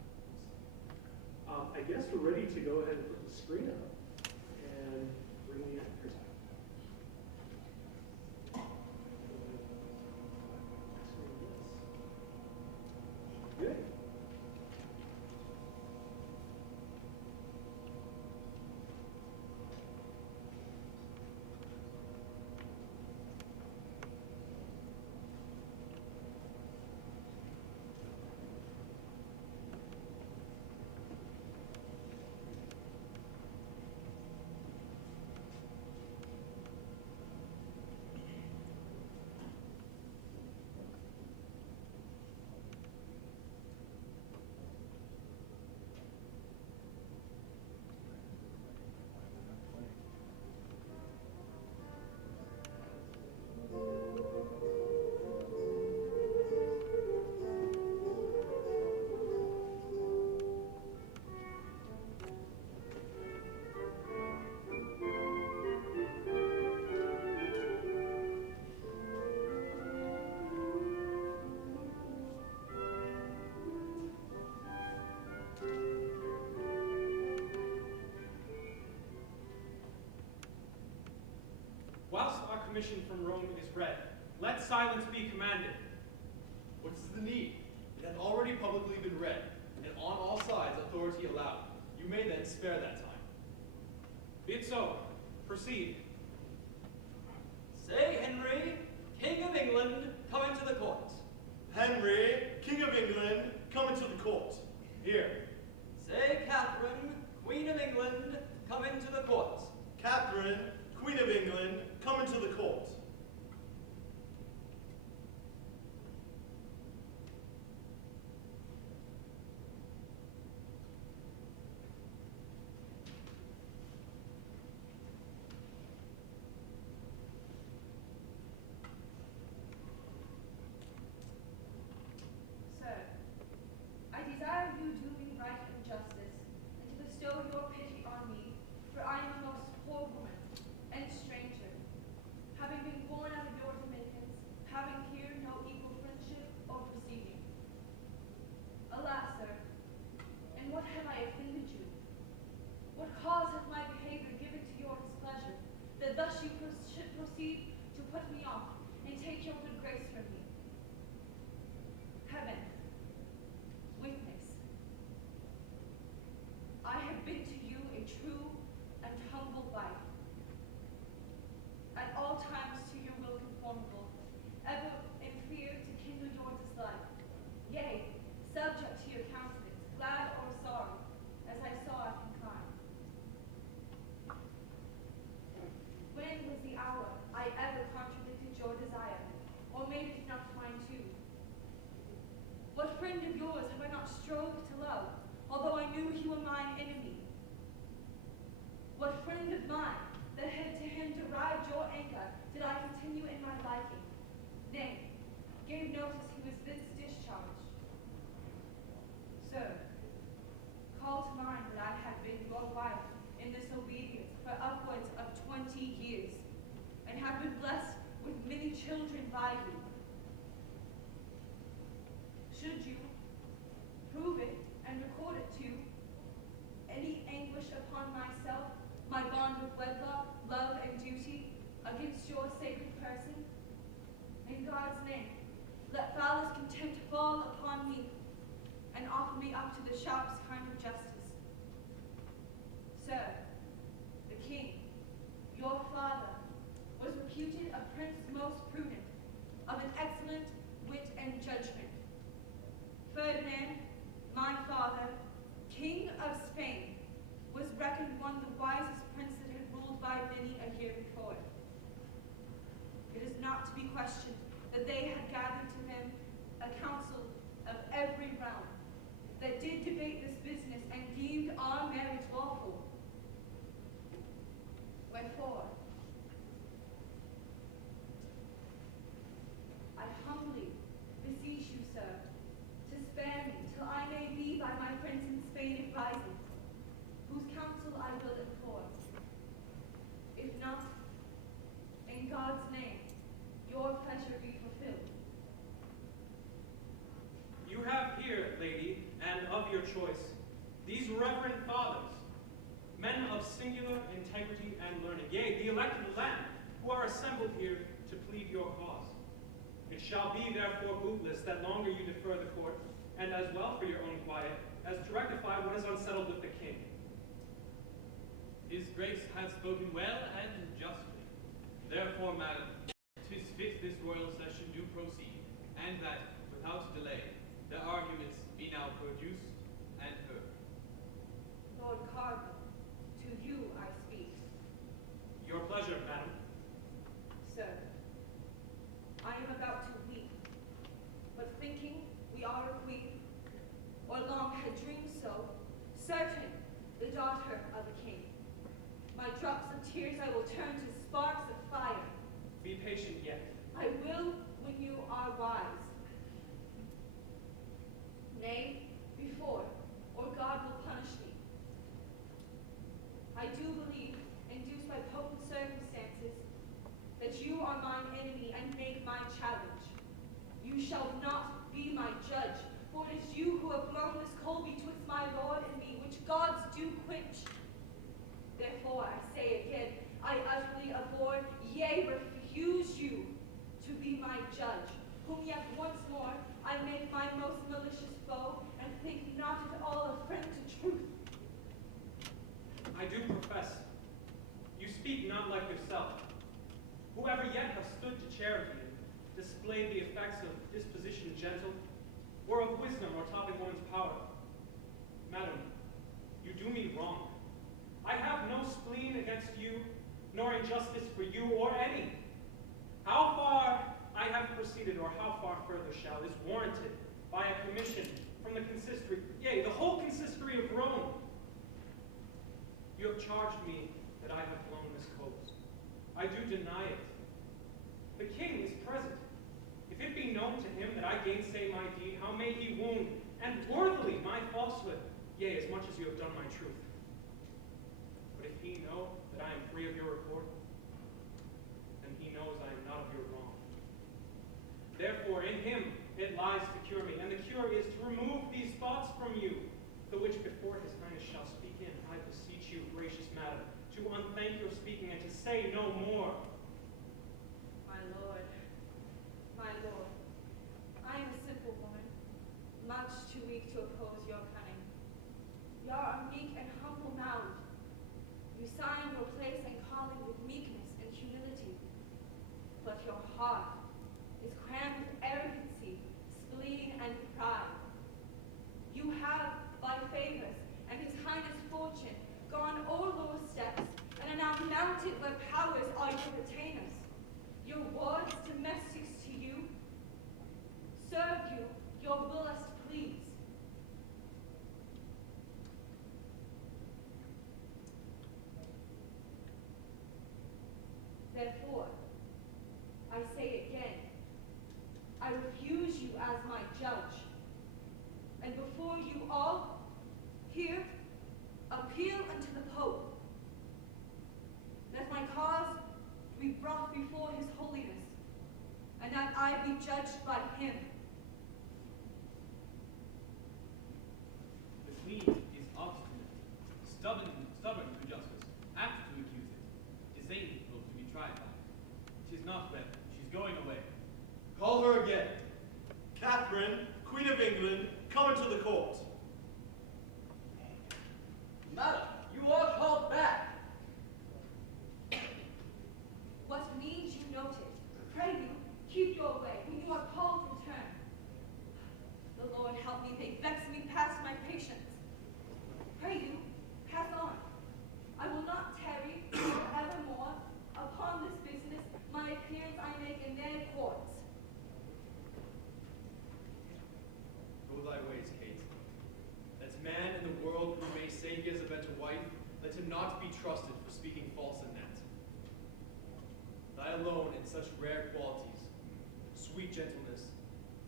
I guess we're ready to go ahead and put the screen up and bring the actors out. Good. Whilst our commission from Rome is read, let silence be commanded. What is the need? It hath already publicly been read, and on all sides authority allowed. You may then spare that time. Be it so. Proceed. Say, Henry, King of England, come into the court. Henry, King of England, come into the court. Here. Say, Catherine, Queen of England, come into the court. Catherine, Queen of England, come into the court. Sir, I desire you do me right and justice, and to bestow your pity on me, for I am a most poor woman and stranger, having been born out of your dominions, having here no equal friendship or proceeding. Alas, sir, in what have I offended you? What cause hath my behavior given to your displeasure, that thus you should proceed to put me off and take your good grace from me? Heaven, witness, I have been to you a true and humble wife, at all times to your will conformable, ever in fear to kindle your dislike, yea, subject to your countenance, glad or sorry, as I saw it incline. When was the hour I ever contradicted your desire, or made it not mine too? What friend of yours have I not strove to love, although I knew he were mine enemy? What friend of mine that had to him derived your anger did I continue in my liking? Nay, gave notice he was thence discharged. Sir, call to mind that I had been your wife in this obedience for upwards of 20 years, and have been blessed with many children by you. Should you prove it and record it too, any anguish upon myself, my bond with wedlock, love, and duty, against your sacred person, in God's name, let foulest contempt fall upon me, and offer me up to the sharpest kind of justice. Sir, the king, your father, was reputed a prince most prudent, of an excellent wit and judgment. Ferdinand, my father, King of Spain, was reckoned one of the wisest princes that had ruled by many a year before. It is not to be questioned that they had gathered to them a council of every realm, that did debate this business and deemed our marriage lawful. Wherefore, I humbly beseech you, sir, to spare me till I may be by my friends in Spain advising, whose counsel I will implore. If not, in God's name, your pleasure be fulfilled. You have here, lady, and of your choice, these reverend fathers, men of singular integrity and learning, yea, the elected Lamb, who are assembled here to plead your cause. It shall be therefore bootless that longer you defer the court, and as well for your own quiet, as to rectify what is unsettled with the king. His grace hath spoken well and justly. Therefore, madam, 'tis fit this royal session do proceed, and that, without delay, the arguments be now produced and heard. Lord Cardinal, to you I speak. Your pleasure, madam. Sir, I am about to weep, but thinking we are a queen, or long had dreamed so, certain the daughter of a king. My drops of tears I will turn to sparks of fire. Be patient yet. I will when you are wise. Nay, before, or God will punish me. I do believe, induced by potent circumstances, that you are mine enemy and make my challenge. You shall not be my judge, for it is you who have blown this coal betwixt my lord and me, which gods do quench. Therefore I say again, I utterly abhor, yea, refuse you to be my judge, whom yet once more I make my most malicious foe, and think not at all a friend to truth. I do profess, you speak not like yourself. Whoever yet have stood to charity and displayed the effects of disposition gentle, or of wisdom or topping one's power. Madam, you do me wrong. I have no spleen against you, nor injustice for you or any. How far I have proceeded, or how far further shall, is warranted by a commission from the consistory, yea, the whole consistory of Rome. You have charged me that I have blown this coast. I do deny it. The king is present. If it be known to him that I gainsay my deed, how may he wound, and worthily, my falsehood, yea, as much as you have done my truth. But if he know that I am free of your report, then he knows I am not of your wrong. Therefore, in him it lies to cure me, and the cure is to remove these thoughts from you, the which before his highness shall speak in, I beseech you, gracious madam, to unthank your speaking and to say no more. My lord, I am a simple woman, much too weak to oppose your cunning. You are meek and humble mouthed. You sign your place and calling with meekness and humility, but your heart is crammed with arrogancy, spleen, and pride. You have, by favors and his highness fortune, gone o'er lower steps, and are now mounted where powers are your retainers. Your wards, domestics to you, serve you, your willest please. Therefore, I say again, I refuse you as my judge, and before you all, here, appeal unto the Pope, that my cause be brought before his holiness, and that I be judged by him. The queen is obstinate, stubborn to justice, apt to accuse it, disdainful to be tried by it. 'Tis not well, she's going away. Call her again. Catherine, Queen of England, come into the court. Madam, you are called back. What means you noted? Pray you, keep your way. When you are called, return. The Lord help me, they vex me past my patience. Pray you, pass on. I will not tarry forevermore upon this business. My appearance I make in their courts. Go thy ways, Kate. That man in the world who may say he has a better wife, let him not be trusted for speaking false in that. Thy alone in such rare qualities, sweet gentleness,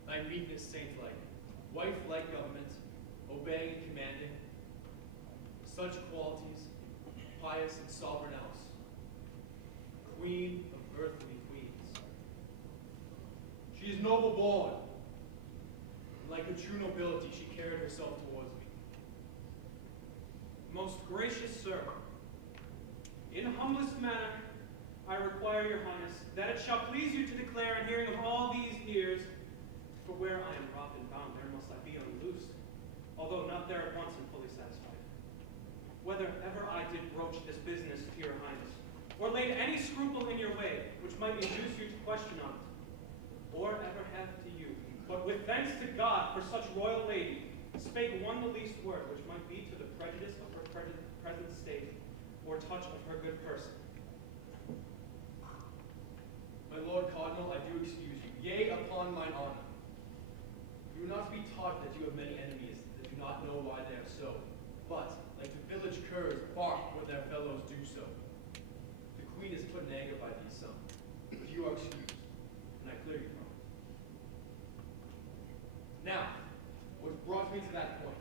thy meekness saint-like, wife-like government, obeying and commanding, such qualities, pious and sovereign else, queen of earthly noble born. And like a true nobility, she carried herself towards me. Most gracious sir, in humblest manner, I require your highness that it shall please you to declare in hearing of all these years, for where I am robbed and bound, there must I be unloosed, although not there at once and fully satisfied. Whether ever I did broach this business to your highness, or laid any scruple in your way, which might induce you to question on it, or ever have to you, but with thanks to God for such royal lady, spake one the least word, which might be to the prejudice of her present state, or touch of her good person. My Lord Cardinal, I do excuse you. Yea, upon mine honor. You will not be taught that you have many enemies that do not know why they are so, but, like the village curs, bark when their fellows do so. The queen is put in anger by these some, but you are excused, and I clear you from it. Now, what brought me to that point?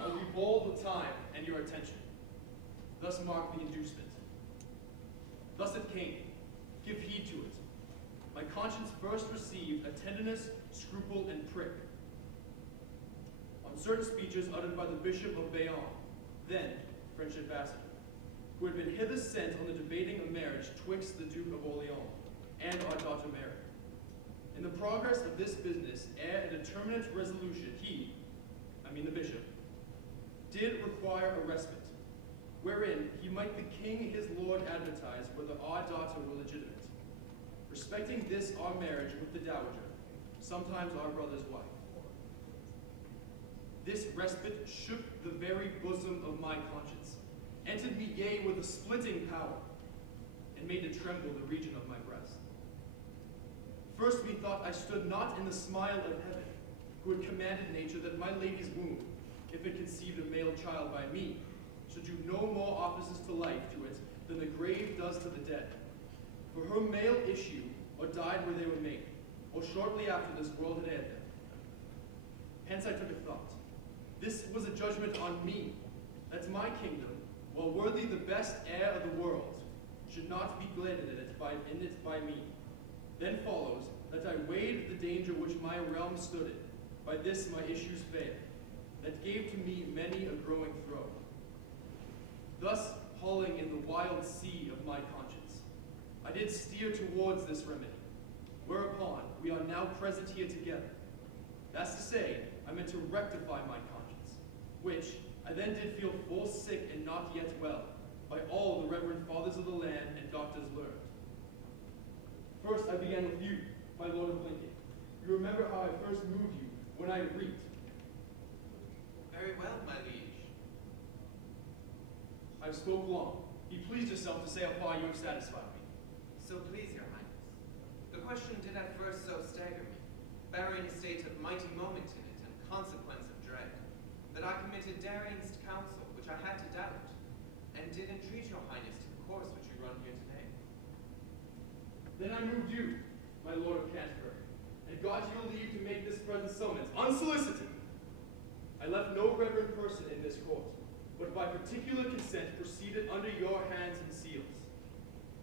I will be bold with time and your attention. Thus mark the inducement. Thus it came. Give heed to it. My conscience first received a tenderness, scruple, and prick. On certain speeches uttered by the Bishop of Bayonne, then French ambassador, who had been hither sent on the debating of marriage twixt the Duke of Orleans and our daughter Mary. In the progress of this business, ere a determinate resolution, he, I mean the bishop, did require a respite, wherein he might the king his lord advertise whether our daughter were legitimate, respecting this our marriage with the dowager, sometimes our brother's wife. This respite shook the very bosom of my conscience, entered me yea with a splitting power, and made to tremble the region of my breast. First methought I stood not in the smile of heaven, who had commanded nature that my lady's womb, if it conceived a male child by me, should do no more offices to life to it than the grave does to the dead. For her male issue, or died where they were made, or shortly after this world had ended. Hence I took a thought. This was a judgment on me, that my kingdom, while worthy the best heir of the world, should not be glad in it by me. Then follows that I weighed the danger which my realm stood in, by this my issues fail, that gave to me many a growing throe. Thus, hauling in the wild sea of my conscience, I did steer towards this remedy, whereupon we are now present here together. That's to say, I meant to rectify my conscience, which I then did feel full sick and not yet well, by all the reverend fathers of the land and doctors learned. First I began with you, my Lord of Lincoln. You remember how I first moved you when I reaped. Very well, my liege. I have spoke long. Be pleased yourself to say how far you have satisfied me. So please your highness. The question did at first so stagger me, bearing a state of mighty moment in it and consequence of dread, that I committed daringst counsel which I had to doubt, and did entreat your highness to the course which you run here today. Then I moved you, my Lord of Canterbury, and got your leave to make this present summons, unsolicited. I left no reverend person in this court, but by particular consent proceeded under your hands and seals.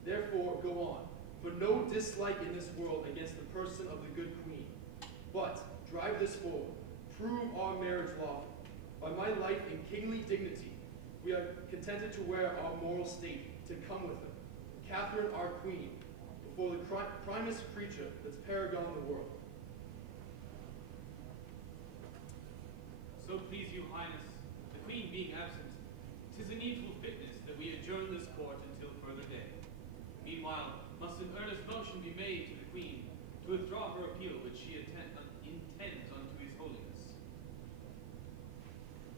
Therefore go on, for no dislike in this world against the person of the good queen. But drive this forward, prove our marriage lawful. By my life and kingly dignity, we are contented to wear our moral state, to come with her, Catherine our queen, before the primest creature that's paragon the world. So please you, highness, the queen being absent, 'tis a needful fitness that we adjourn this court until further day. Meanwhile, must an earnest motion be made to the queen to withdraw her appeal which she intends unto his holiness.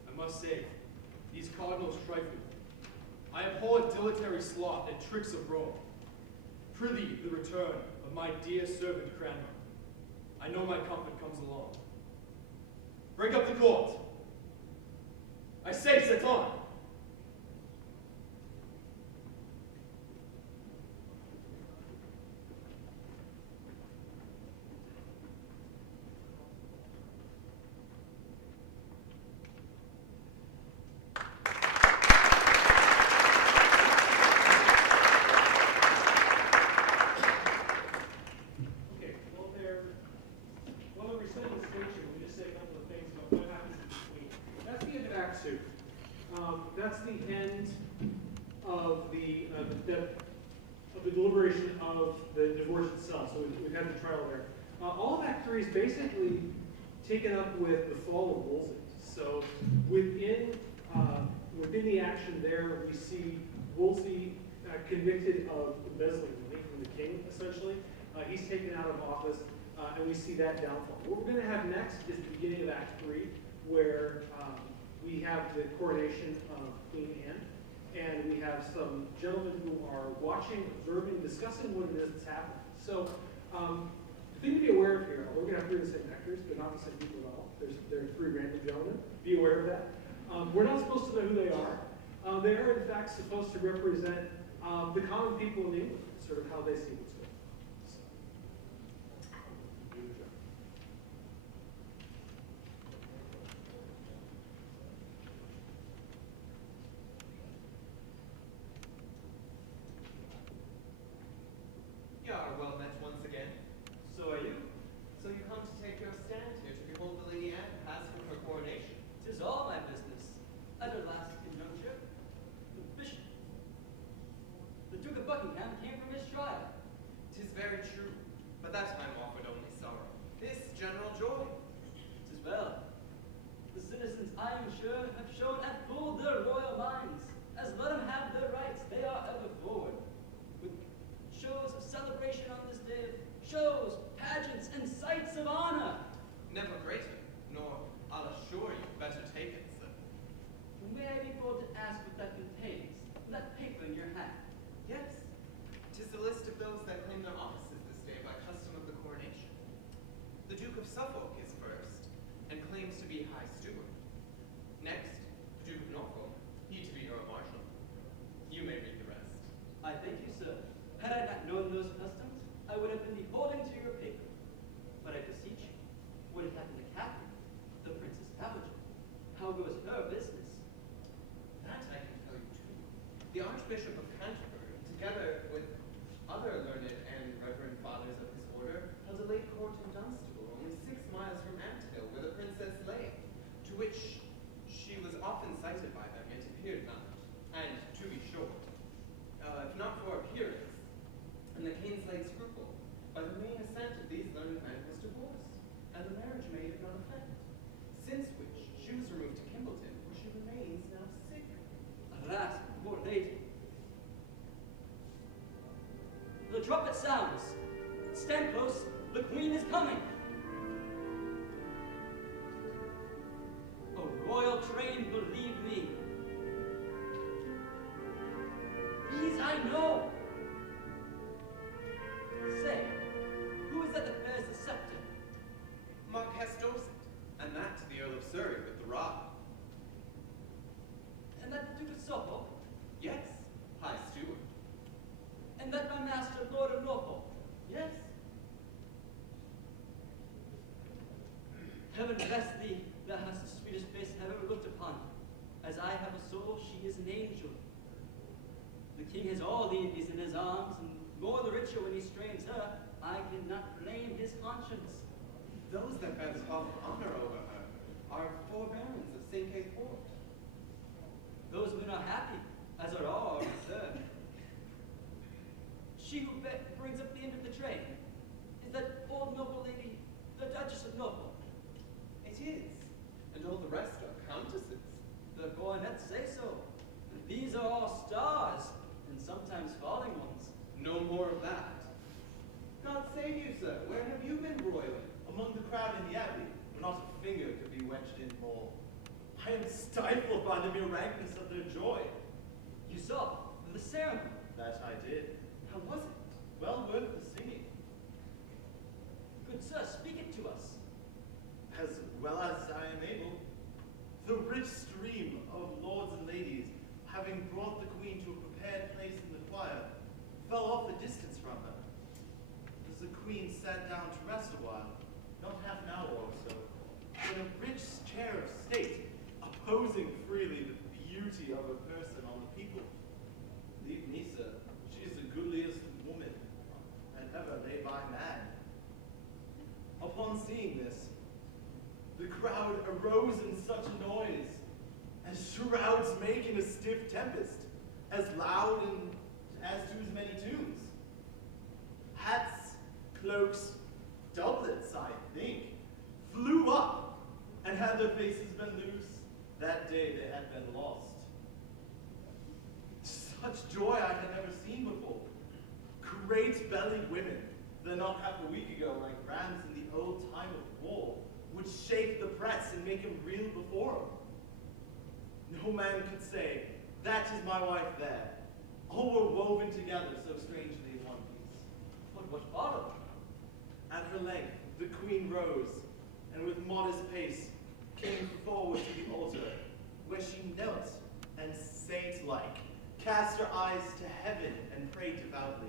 I must say, these cardinals trifle with me. I abhor dilatory sloth and tricks of Rome. Prithee the return of my dear servant Cranmer. I know my comfort comes along. Break up the court. I say, set on. that's the end of the deliberation of the divorce itself. So we've had the trial there. All of Act 3 is basically taken up with the fall of Wolsey. So within the action there, we see Wolsey convicted of embezzling money from the king, essentially. He's taken out of office, and we see that downfall. What we're going to have next is the beginning of Act 3, where we have the coronation of Queen Anne, and we have some gentlemen who are watching, observing, discussing what it is that's happening. So the thing to be aware of here, although we're going to have three of the same actors, but not the same people at all. There are three random gentlemen. Be aware of that. We're not supposed to know who they are. They are, in fact, supposed to represent the common people in England, sort of how they see what's going on. So, do your job. You are well met once again. So are you. So you come to take your stand here to behold the Lady Anne pass from her coronation. 'Tis all my business. At her last conjuncture, the bishop, the Duke of Buckingham, came from his trial. 'Tis very true, but that time offered only sorrow. This general joy. 'Tis well. The citizens, I am sure, have shown at full their royal minds. As let them have their rights, they are ever forward. With shows of celebration on this day, shows, pageants, and sights of honor. Never greater, nor, I'll assure you, better taken, sir. May I be bold to ask what that contains, that paper in your hand? Yes, 'tis the list of those that claim their offices this day by custom of the coronation. The Duke of Suffolk is first, and claims to be High Steward. Next, the Duke of Norfolk, he to be Earl Marshal. You may read the rest. I thank you, sir. Had I not known those customs, I would have been beholden to your paper. But I beseech you, what had happened to Catherine, the Princess Dowager? How goes her business? That I can tell you too. The Archbishop of Canterbury, together with other learned and reverend fathers of his order, held a late court in Dunstable, only 6 miles from Ampthill, where the princess lay, to which she was often cited by them, yet appeared not. And to be short, if not for appearance, and the Kingsley scruple, by the main assent of these learned men was divorced, and the marriage made of none effect. Since which she was removed to Kimbleton, where she remains now sick. Alas, poor lady. The trumpet sounds. Stand close. The Queen is coming. A royal train, believe me. These I know. Say, who is that that bears the scepter? Marquess Dorset, and that to the Earl of Surrey with the rod. And that the Duke of Suffolk? Yes, High Steward. And that my master, Lord of Norfolk? Yes. Heaven bless thee, thou hast the sweetest face I have ever looked upon. As I have a soul, she is an angel. The king has all these in his arms, and more the richer when he strains her. I cannot blame his conscience. Those that bear the top of honor over her are 4 barons of St. Kay Fort. Those men are happy, as are all with her. She who brings up the end of the train is that old noble lady, the Duchess of Norfolk. It is, and all the rest are countesses. The coronets say so. These are all stars, and sometimes falling ones. No more of that. God save you, sir. Where have you been broiling? Among the crowd in the abbey, where not a finger could be wedged in more. I am stifled by the mere rankness of their joy. You saw the ceremony. That I did. How was it? Well worth the singing. Good sir, speak it to us. As well as I am able. The rich stream of lords and ladies, having brought the queen to a prepared place in the choir, fell off the distance from her. As the queen sat down to rest a while, not half an hour or so, in a rich chair of state, opposing freely the beauty of a person on the people. Believe me, sir, she is the goodliest woman that ever lay by man. Upon seeing this, the crowd arose in such a noise, as shrouds make in a stiff tempest, as loud and as to as many tunes. Hats, cloaks, doublets, I think, flew up, and had their faces been loose, that day they had been lost. Such joy I had never seen before. Great-bellied women, that not half a week ago, like rams in the old time of war, would shake the press and make him reel before him. No man could say, that is my wife there. All were woven together so strangely in one piece. But what followed? At her length, the queen rose, and with modest pace came forward to the altar, where she knelt and saint-like cast her eyes to heaven and prayed devoutly.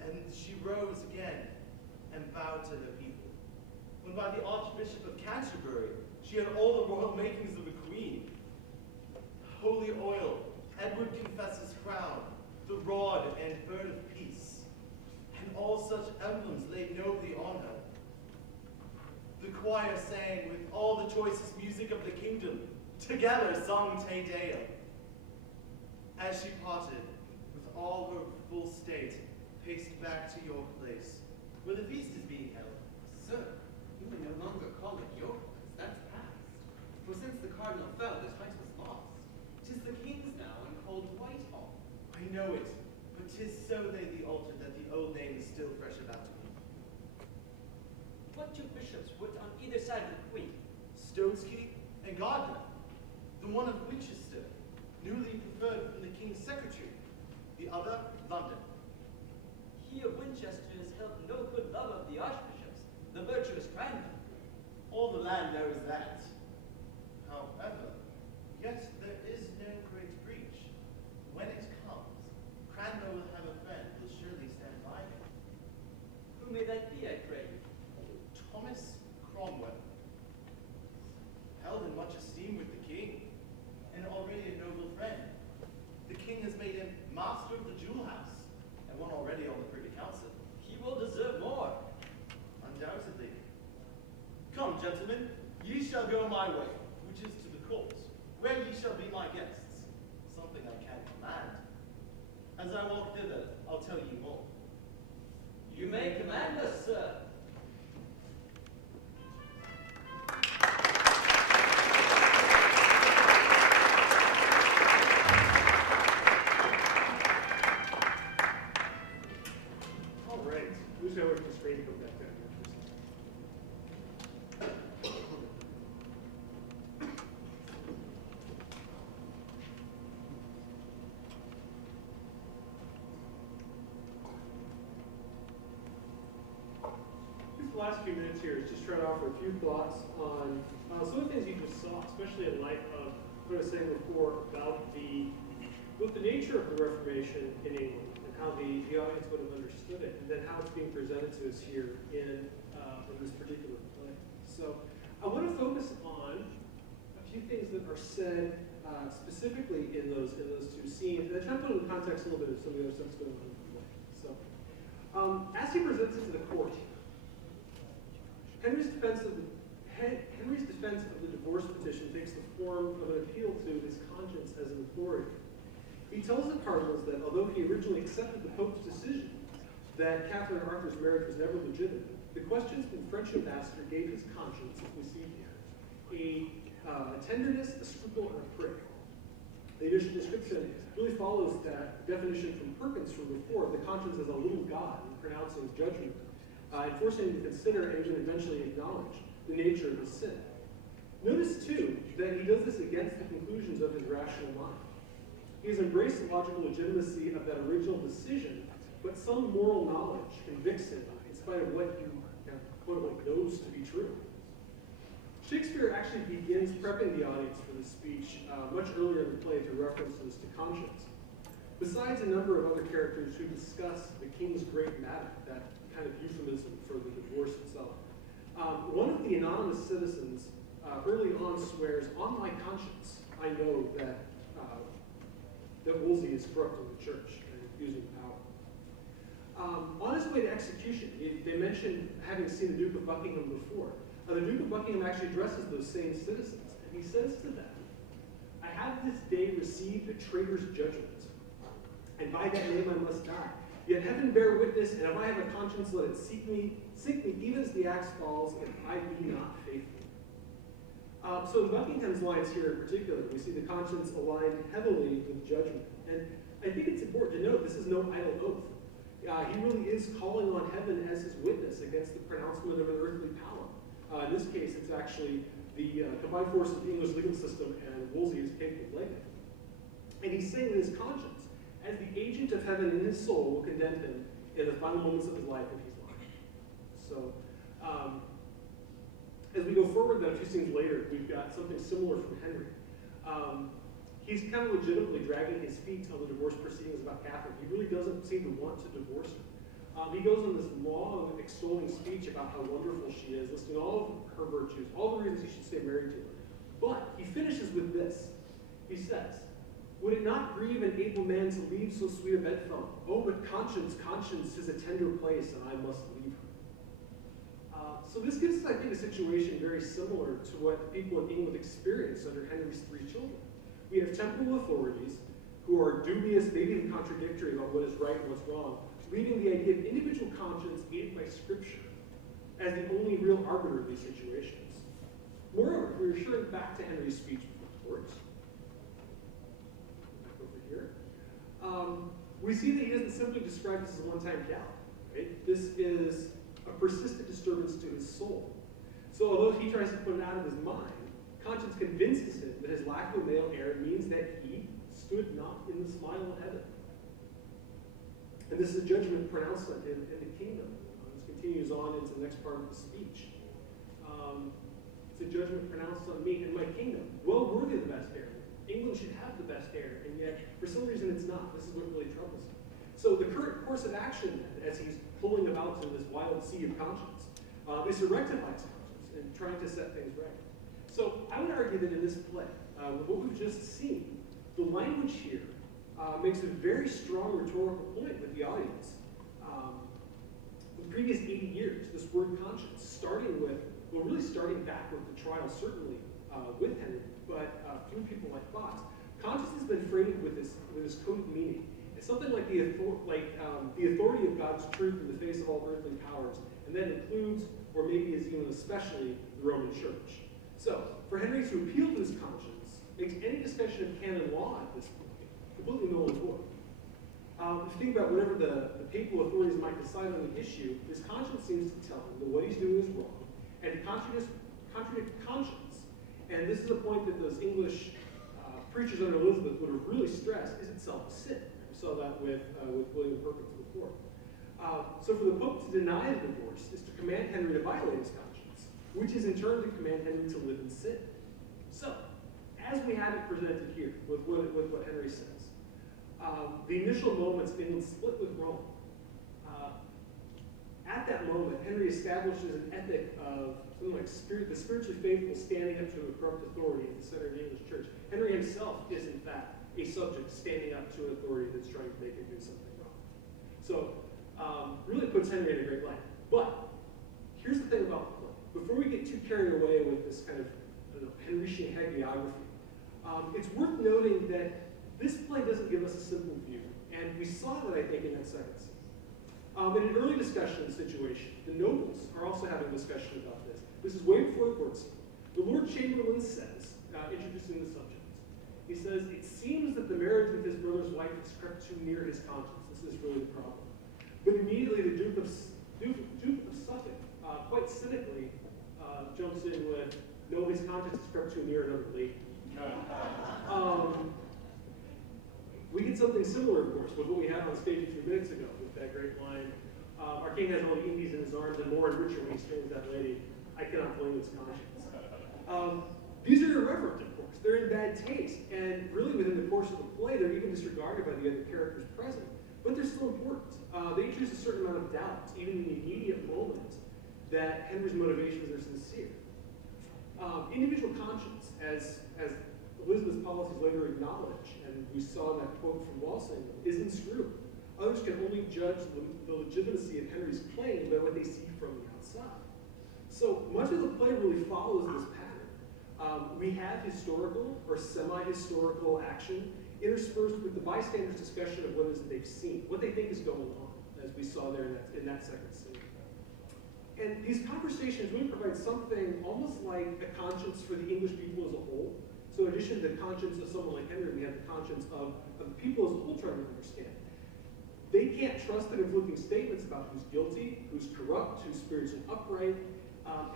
And she rose again and bowed to the people, when by the Archbishop of Canterbury she had all the royal makings of a queen. Holy oil, Edward Confessor's crown, the rod and bird of peace, and all such emblems laid nobly on her. The choir sang with all the choicest music of the kingdom, together sung Te Deum. As she parted, with all her full state, paced back to your place, where the feast is being held. Sir, you may no longer call it your place. That's past. For since the cardinal fell, the title was lost. 'Tis the king's now, and called Whitehall. I know it, but 'tis so they the altar that the old name is still fresh about me. What two bishops were on either side of the queen? Stoneski and Gardiner, the one of Winchester, newly preferred from the king's secretary, the other London. He of Winchester has held no good love of the archbishops, the virtuous Cranmer. All the land knows that. However, yet there is no great breach. When it comes, Cranmer will have a friend who will surely stand by him. Who may that be, I pray you? Thomas Cromwell, held in much esteem with the king, and already a noble friend. The king has made him master of the jewel house, and one already on the Privy Council. He will deserve more. Undoubtedly. Come, gentlemen, ye shall go my way, which is to the court, where ye shall be my guests, something I can command. As I walk thither, I'll tell you more. You may command us, sir. All right. Who's going to wait for the screen to go back down here for a second? The last few minutes here is just trying to offer a few thoughts on some of the things you just saw, especially in light of what I was saying before about both the nature of the Reformation in England and how the audience would have understood it, and then how it's being presented to us here in this particular play. So I want to focus on a few things that are said specifically in those two scenes, and then try to put it in context a little bit of some of the other stuff that's going on in the play. So as he presents it to the court, Henry's defense of the divorce petition takes the form of an appeal to his conscience as an authority. He tells the cardinals that although he originally accepted the Pope's decision that Catherine and Arthur's marriage was never legitimate, the questions from French ambassador gave his conscience, as we see here, a tenderness, a scruple, and a prick. The initial description really follows that definition from Perkins from before of the conscience as a little god in pronouncing judgment, and forcing him to consider and even eventually acknowledge the nature of his sin. Notice, too, that he does this against the conclusions of his rational mind. He has embraced the logical legitimacy of that original decision, but some moral knowledge convicts him in spite of what he quote-unquote knows to be true. Shakespeare actually begins prepping the audience for this speech much earlier in the play through references to conscience. Besides a number of other characters who discuss the king's great matter, that kind of euphemism for the divorce itself, one of the anonymous citizens early on swears, "On my conscience, I know that Wolsey is corrupting the church and abusing power." On his way to execution, they mentioned having seen the Duke of Buckingham before. The Duke of Buckingham actually addresses those same citizens he says to them, I have this day received a traitor's judgment, and by that name I must die. Yet heaven bear witness, and if I have a conscience, let it sink me, even as the axe falls, if I be not faithful. So in Buckingham's lines here in particular, we see the conscience aligned heavily with judgment. And I think it's important to note this is no idle oath. He really is calling on heaven as his witness against the pronouncement of an earthly power. In this case, it's actually the combined force of the English legal system and Wolsey is capable of blaming. And he's saying that his conscience, as the agent of heaven in his soul, will condemn him in the final moments of his life if he's lying. So, as we go forward, then a few scenes later, we've got something similar from Henry. He's kind of legitimately dragging his feet on the divorce proceedings about Catherine. He really doesn't seem to want to divorce her. He goes on this long, extolling speech about how wonderful she is, listing all of her virtues, all the reasons he should stay married to her. But he finishes with this. He says, would it not grieve an able man to leave so sweet a bedfellow? Oh, but conscience, conscience is a tender place, and I must leave her. So this gives us, I think, a situation very similar to what the people in England experienced under Henry's 3 children. We have temporal authorities who are dubious, maybe even contradictory about what is right and what's wrong, leaving the idea of individual conscience aided by Scripture as the only real arbiter of these situations. Moreover, if we return back to Henry's speech before court, back over here, we see that he doesn't simply describe this as a one-time gallop. Right? This is a persistent disturbance to his soul. So although he tries to put it out of his mind, conscience convinces him that his lack of a male heir means that he stood not in the smile of heaven. And this is a judgment pronounced on him in the kingdom. This continues on into the next part of the speech. It's a judgment pronounced on me and my kingdom, well worthy of the best heir. England should have the best heir, and yet for some reason it's not. This is what really troubles him. So the current course of action, then, as he's pulling about in this wild sea of conscience, is to rectify his conscience and trying to set things right. So I would argue that in this play, with what we've just seen, the language here makes a very strong rhetorical point with the audience. The previous 80 years, this word conscience, starting back with the trial, certainly with Henry, but through people like Fox, conscience has been framed with this code meaning. It's something like the authority of God's truth in the face of all earthly powers, and that includes, or maybe is even especially, the Roman Church. So, for Henry to appeal to his conscience makes any discussion of canon law at this point completely null and void. If you think about whatever the papal authorities might decide on the issue, his conscience seems to tell him that what he's doing is wrong, and to contradict conscience. And this is a point that those English preachers under Elizabeth would have really stressed, is itself a sin. We saw that with William Perkins before. So for the Pope to deny the divorce is to command Henry to violate his conscience, which is in turn to command Henry to live in sin. So, as we have it presented here with what Henry says, the initial moments England split with Rome. At that moment, Henry establishes an ethic of something like the spiritually faithful standing up to a corrupt authority at the center of the English church. Henry himself is, in fact, a subject standing up to an authority that's trying to make him do something wrong. So, really puts Henry in a great light. But here's the thing about the play. Before we get too carried away with this kind of Henrician hagiography, it's worth noting that this play doesn't give us a simple view. And we saw that, I think, in that second scene. In an early discussion of the situation, the nobles are also having a discussion about this. This is way before the court scene. The Lord Chamberlain says, introducing the subject, he says, it seems that the marriage with his brother's wife has crept too near his conscience. This is really the problem. But immediately the Duke of Suffolk, quite cynically, jumps in with, no, his conscience has crept too near another lady. We get something similar, of course, with what we had on stage a few minutes ago with that great line, our king has all the Indies in his arms and more and richer when he strains that lady. I cannot blame his conscience. These are irreverent, of course. They're in bad taste, and really within the course of the play, they're even disregarded by the other characters present. But they're still important. They introduce a certain amount of doubt, even in the immediate moment, that Henry's motivations are sincere. Individual conscience, as Elizabeth's policies later acknowledge, and we saw that quote from Walsingham, is inscrutable. Others can only judge the legitimacy of Henry's claim by what they see from the outside. So much of the play really follows this pattern We have historical or semi-historical action interspersed with the bystanders' discussion of what it is that they've seen, what they think is going on, as we saw there in that second scene. And these conversations really provide something almost like a conscience for the English people as a whole. So in addition to the conscience of someone like Henry, we have the conscience of the people as a whole trying to understand. They can't trust the conflicting statements about who's guilty, who's corrupt, who's spiritually upright.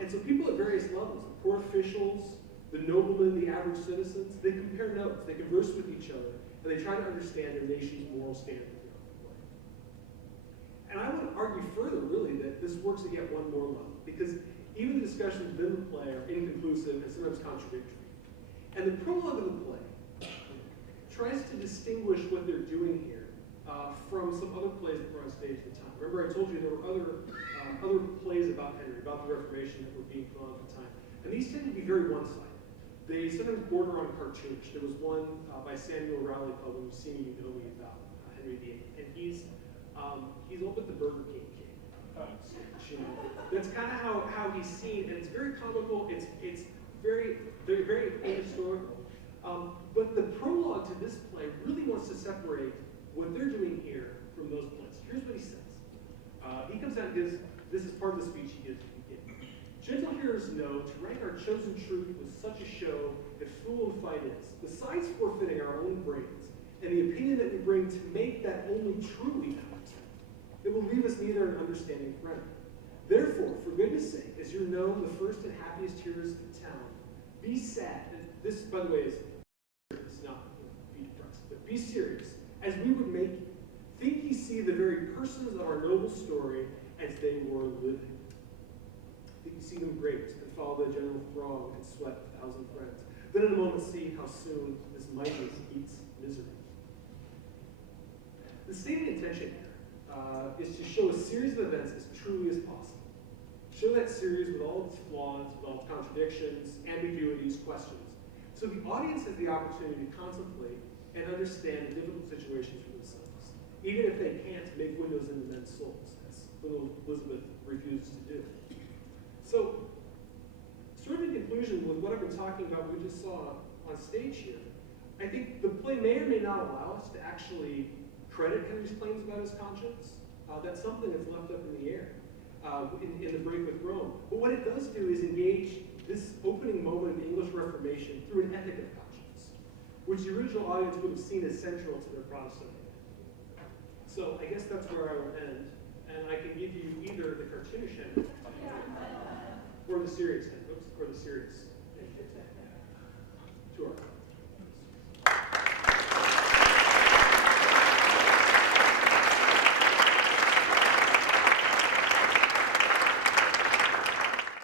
And so people at various levels, the poor officials, the noblemen, the average citizens, they compare notes, they converse with each other, and they try to understand their nation's moral standard throughout the play. And I would argue further, really, that this works at yet one more level, because even the discussions within the play are inconclusive and sometimes contradictory. And the prologue of the play tries to distinguish what they're doing here from some other plays that were on stage at the time. Remember, I told you there were other plays about Henry, about the Reformation that were being put on at the time. And these tend to be very one-sided. They sometimes border on cartoonish. There was one by Samuel Rowley called When You See Me, You Know Me, about Henry VIII. And he's all but the Burger King king. You know, that's kind of how he's seen, and it's very comical. It's very ahistorical. But the prologue to this play really wants to separate what they're doing here from those plays. Here's what he says. He comes out and gives, this is part of the speech he gives at the beginning. Gentle hearers know to write our chosen truth with such a show that fool and fight is, besides forfeiting our own brains, and the opinion that we bring to make that only true we have, it will leave us neither an understanding friend. Therefore, for goodness sake, as you're known the first and happiest hearers of the town, be sad. And this, by the way, is not be depressed, but be serious, as we would make you. Think ye see the very persons of our noble story as they were living. Think you see them great and follow the general throng and sweat 1,000 friends. Then in a moment see how soon this mightiness eats misery. The stated intention here is to show a series of events as truly as possible. Show that series with all its flaws, with all its contradictions, ambiguities, questions. So the audience has the opportunity to contemplate and understand the difficult situations for themselves, even if they can't make windows into men's souls, as little Elizabeth refuses to do. So, sort of in conclusion with what I've been talking about, we just saw on stage here, I think the play may or may not allow us to actually credit Henry's claims about his conscience. That's something that's left up in the air in the break with Rome. But what it does do is engage this opening moment of the English Reformation through an ethic of conscience, which the original audience would have seen as central to their Protestant faith. So I guess that's where I will end, and I can give you either the cartoonish end or the serious end, or the serious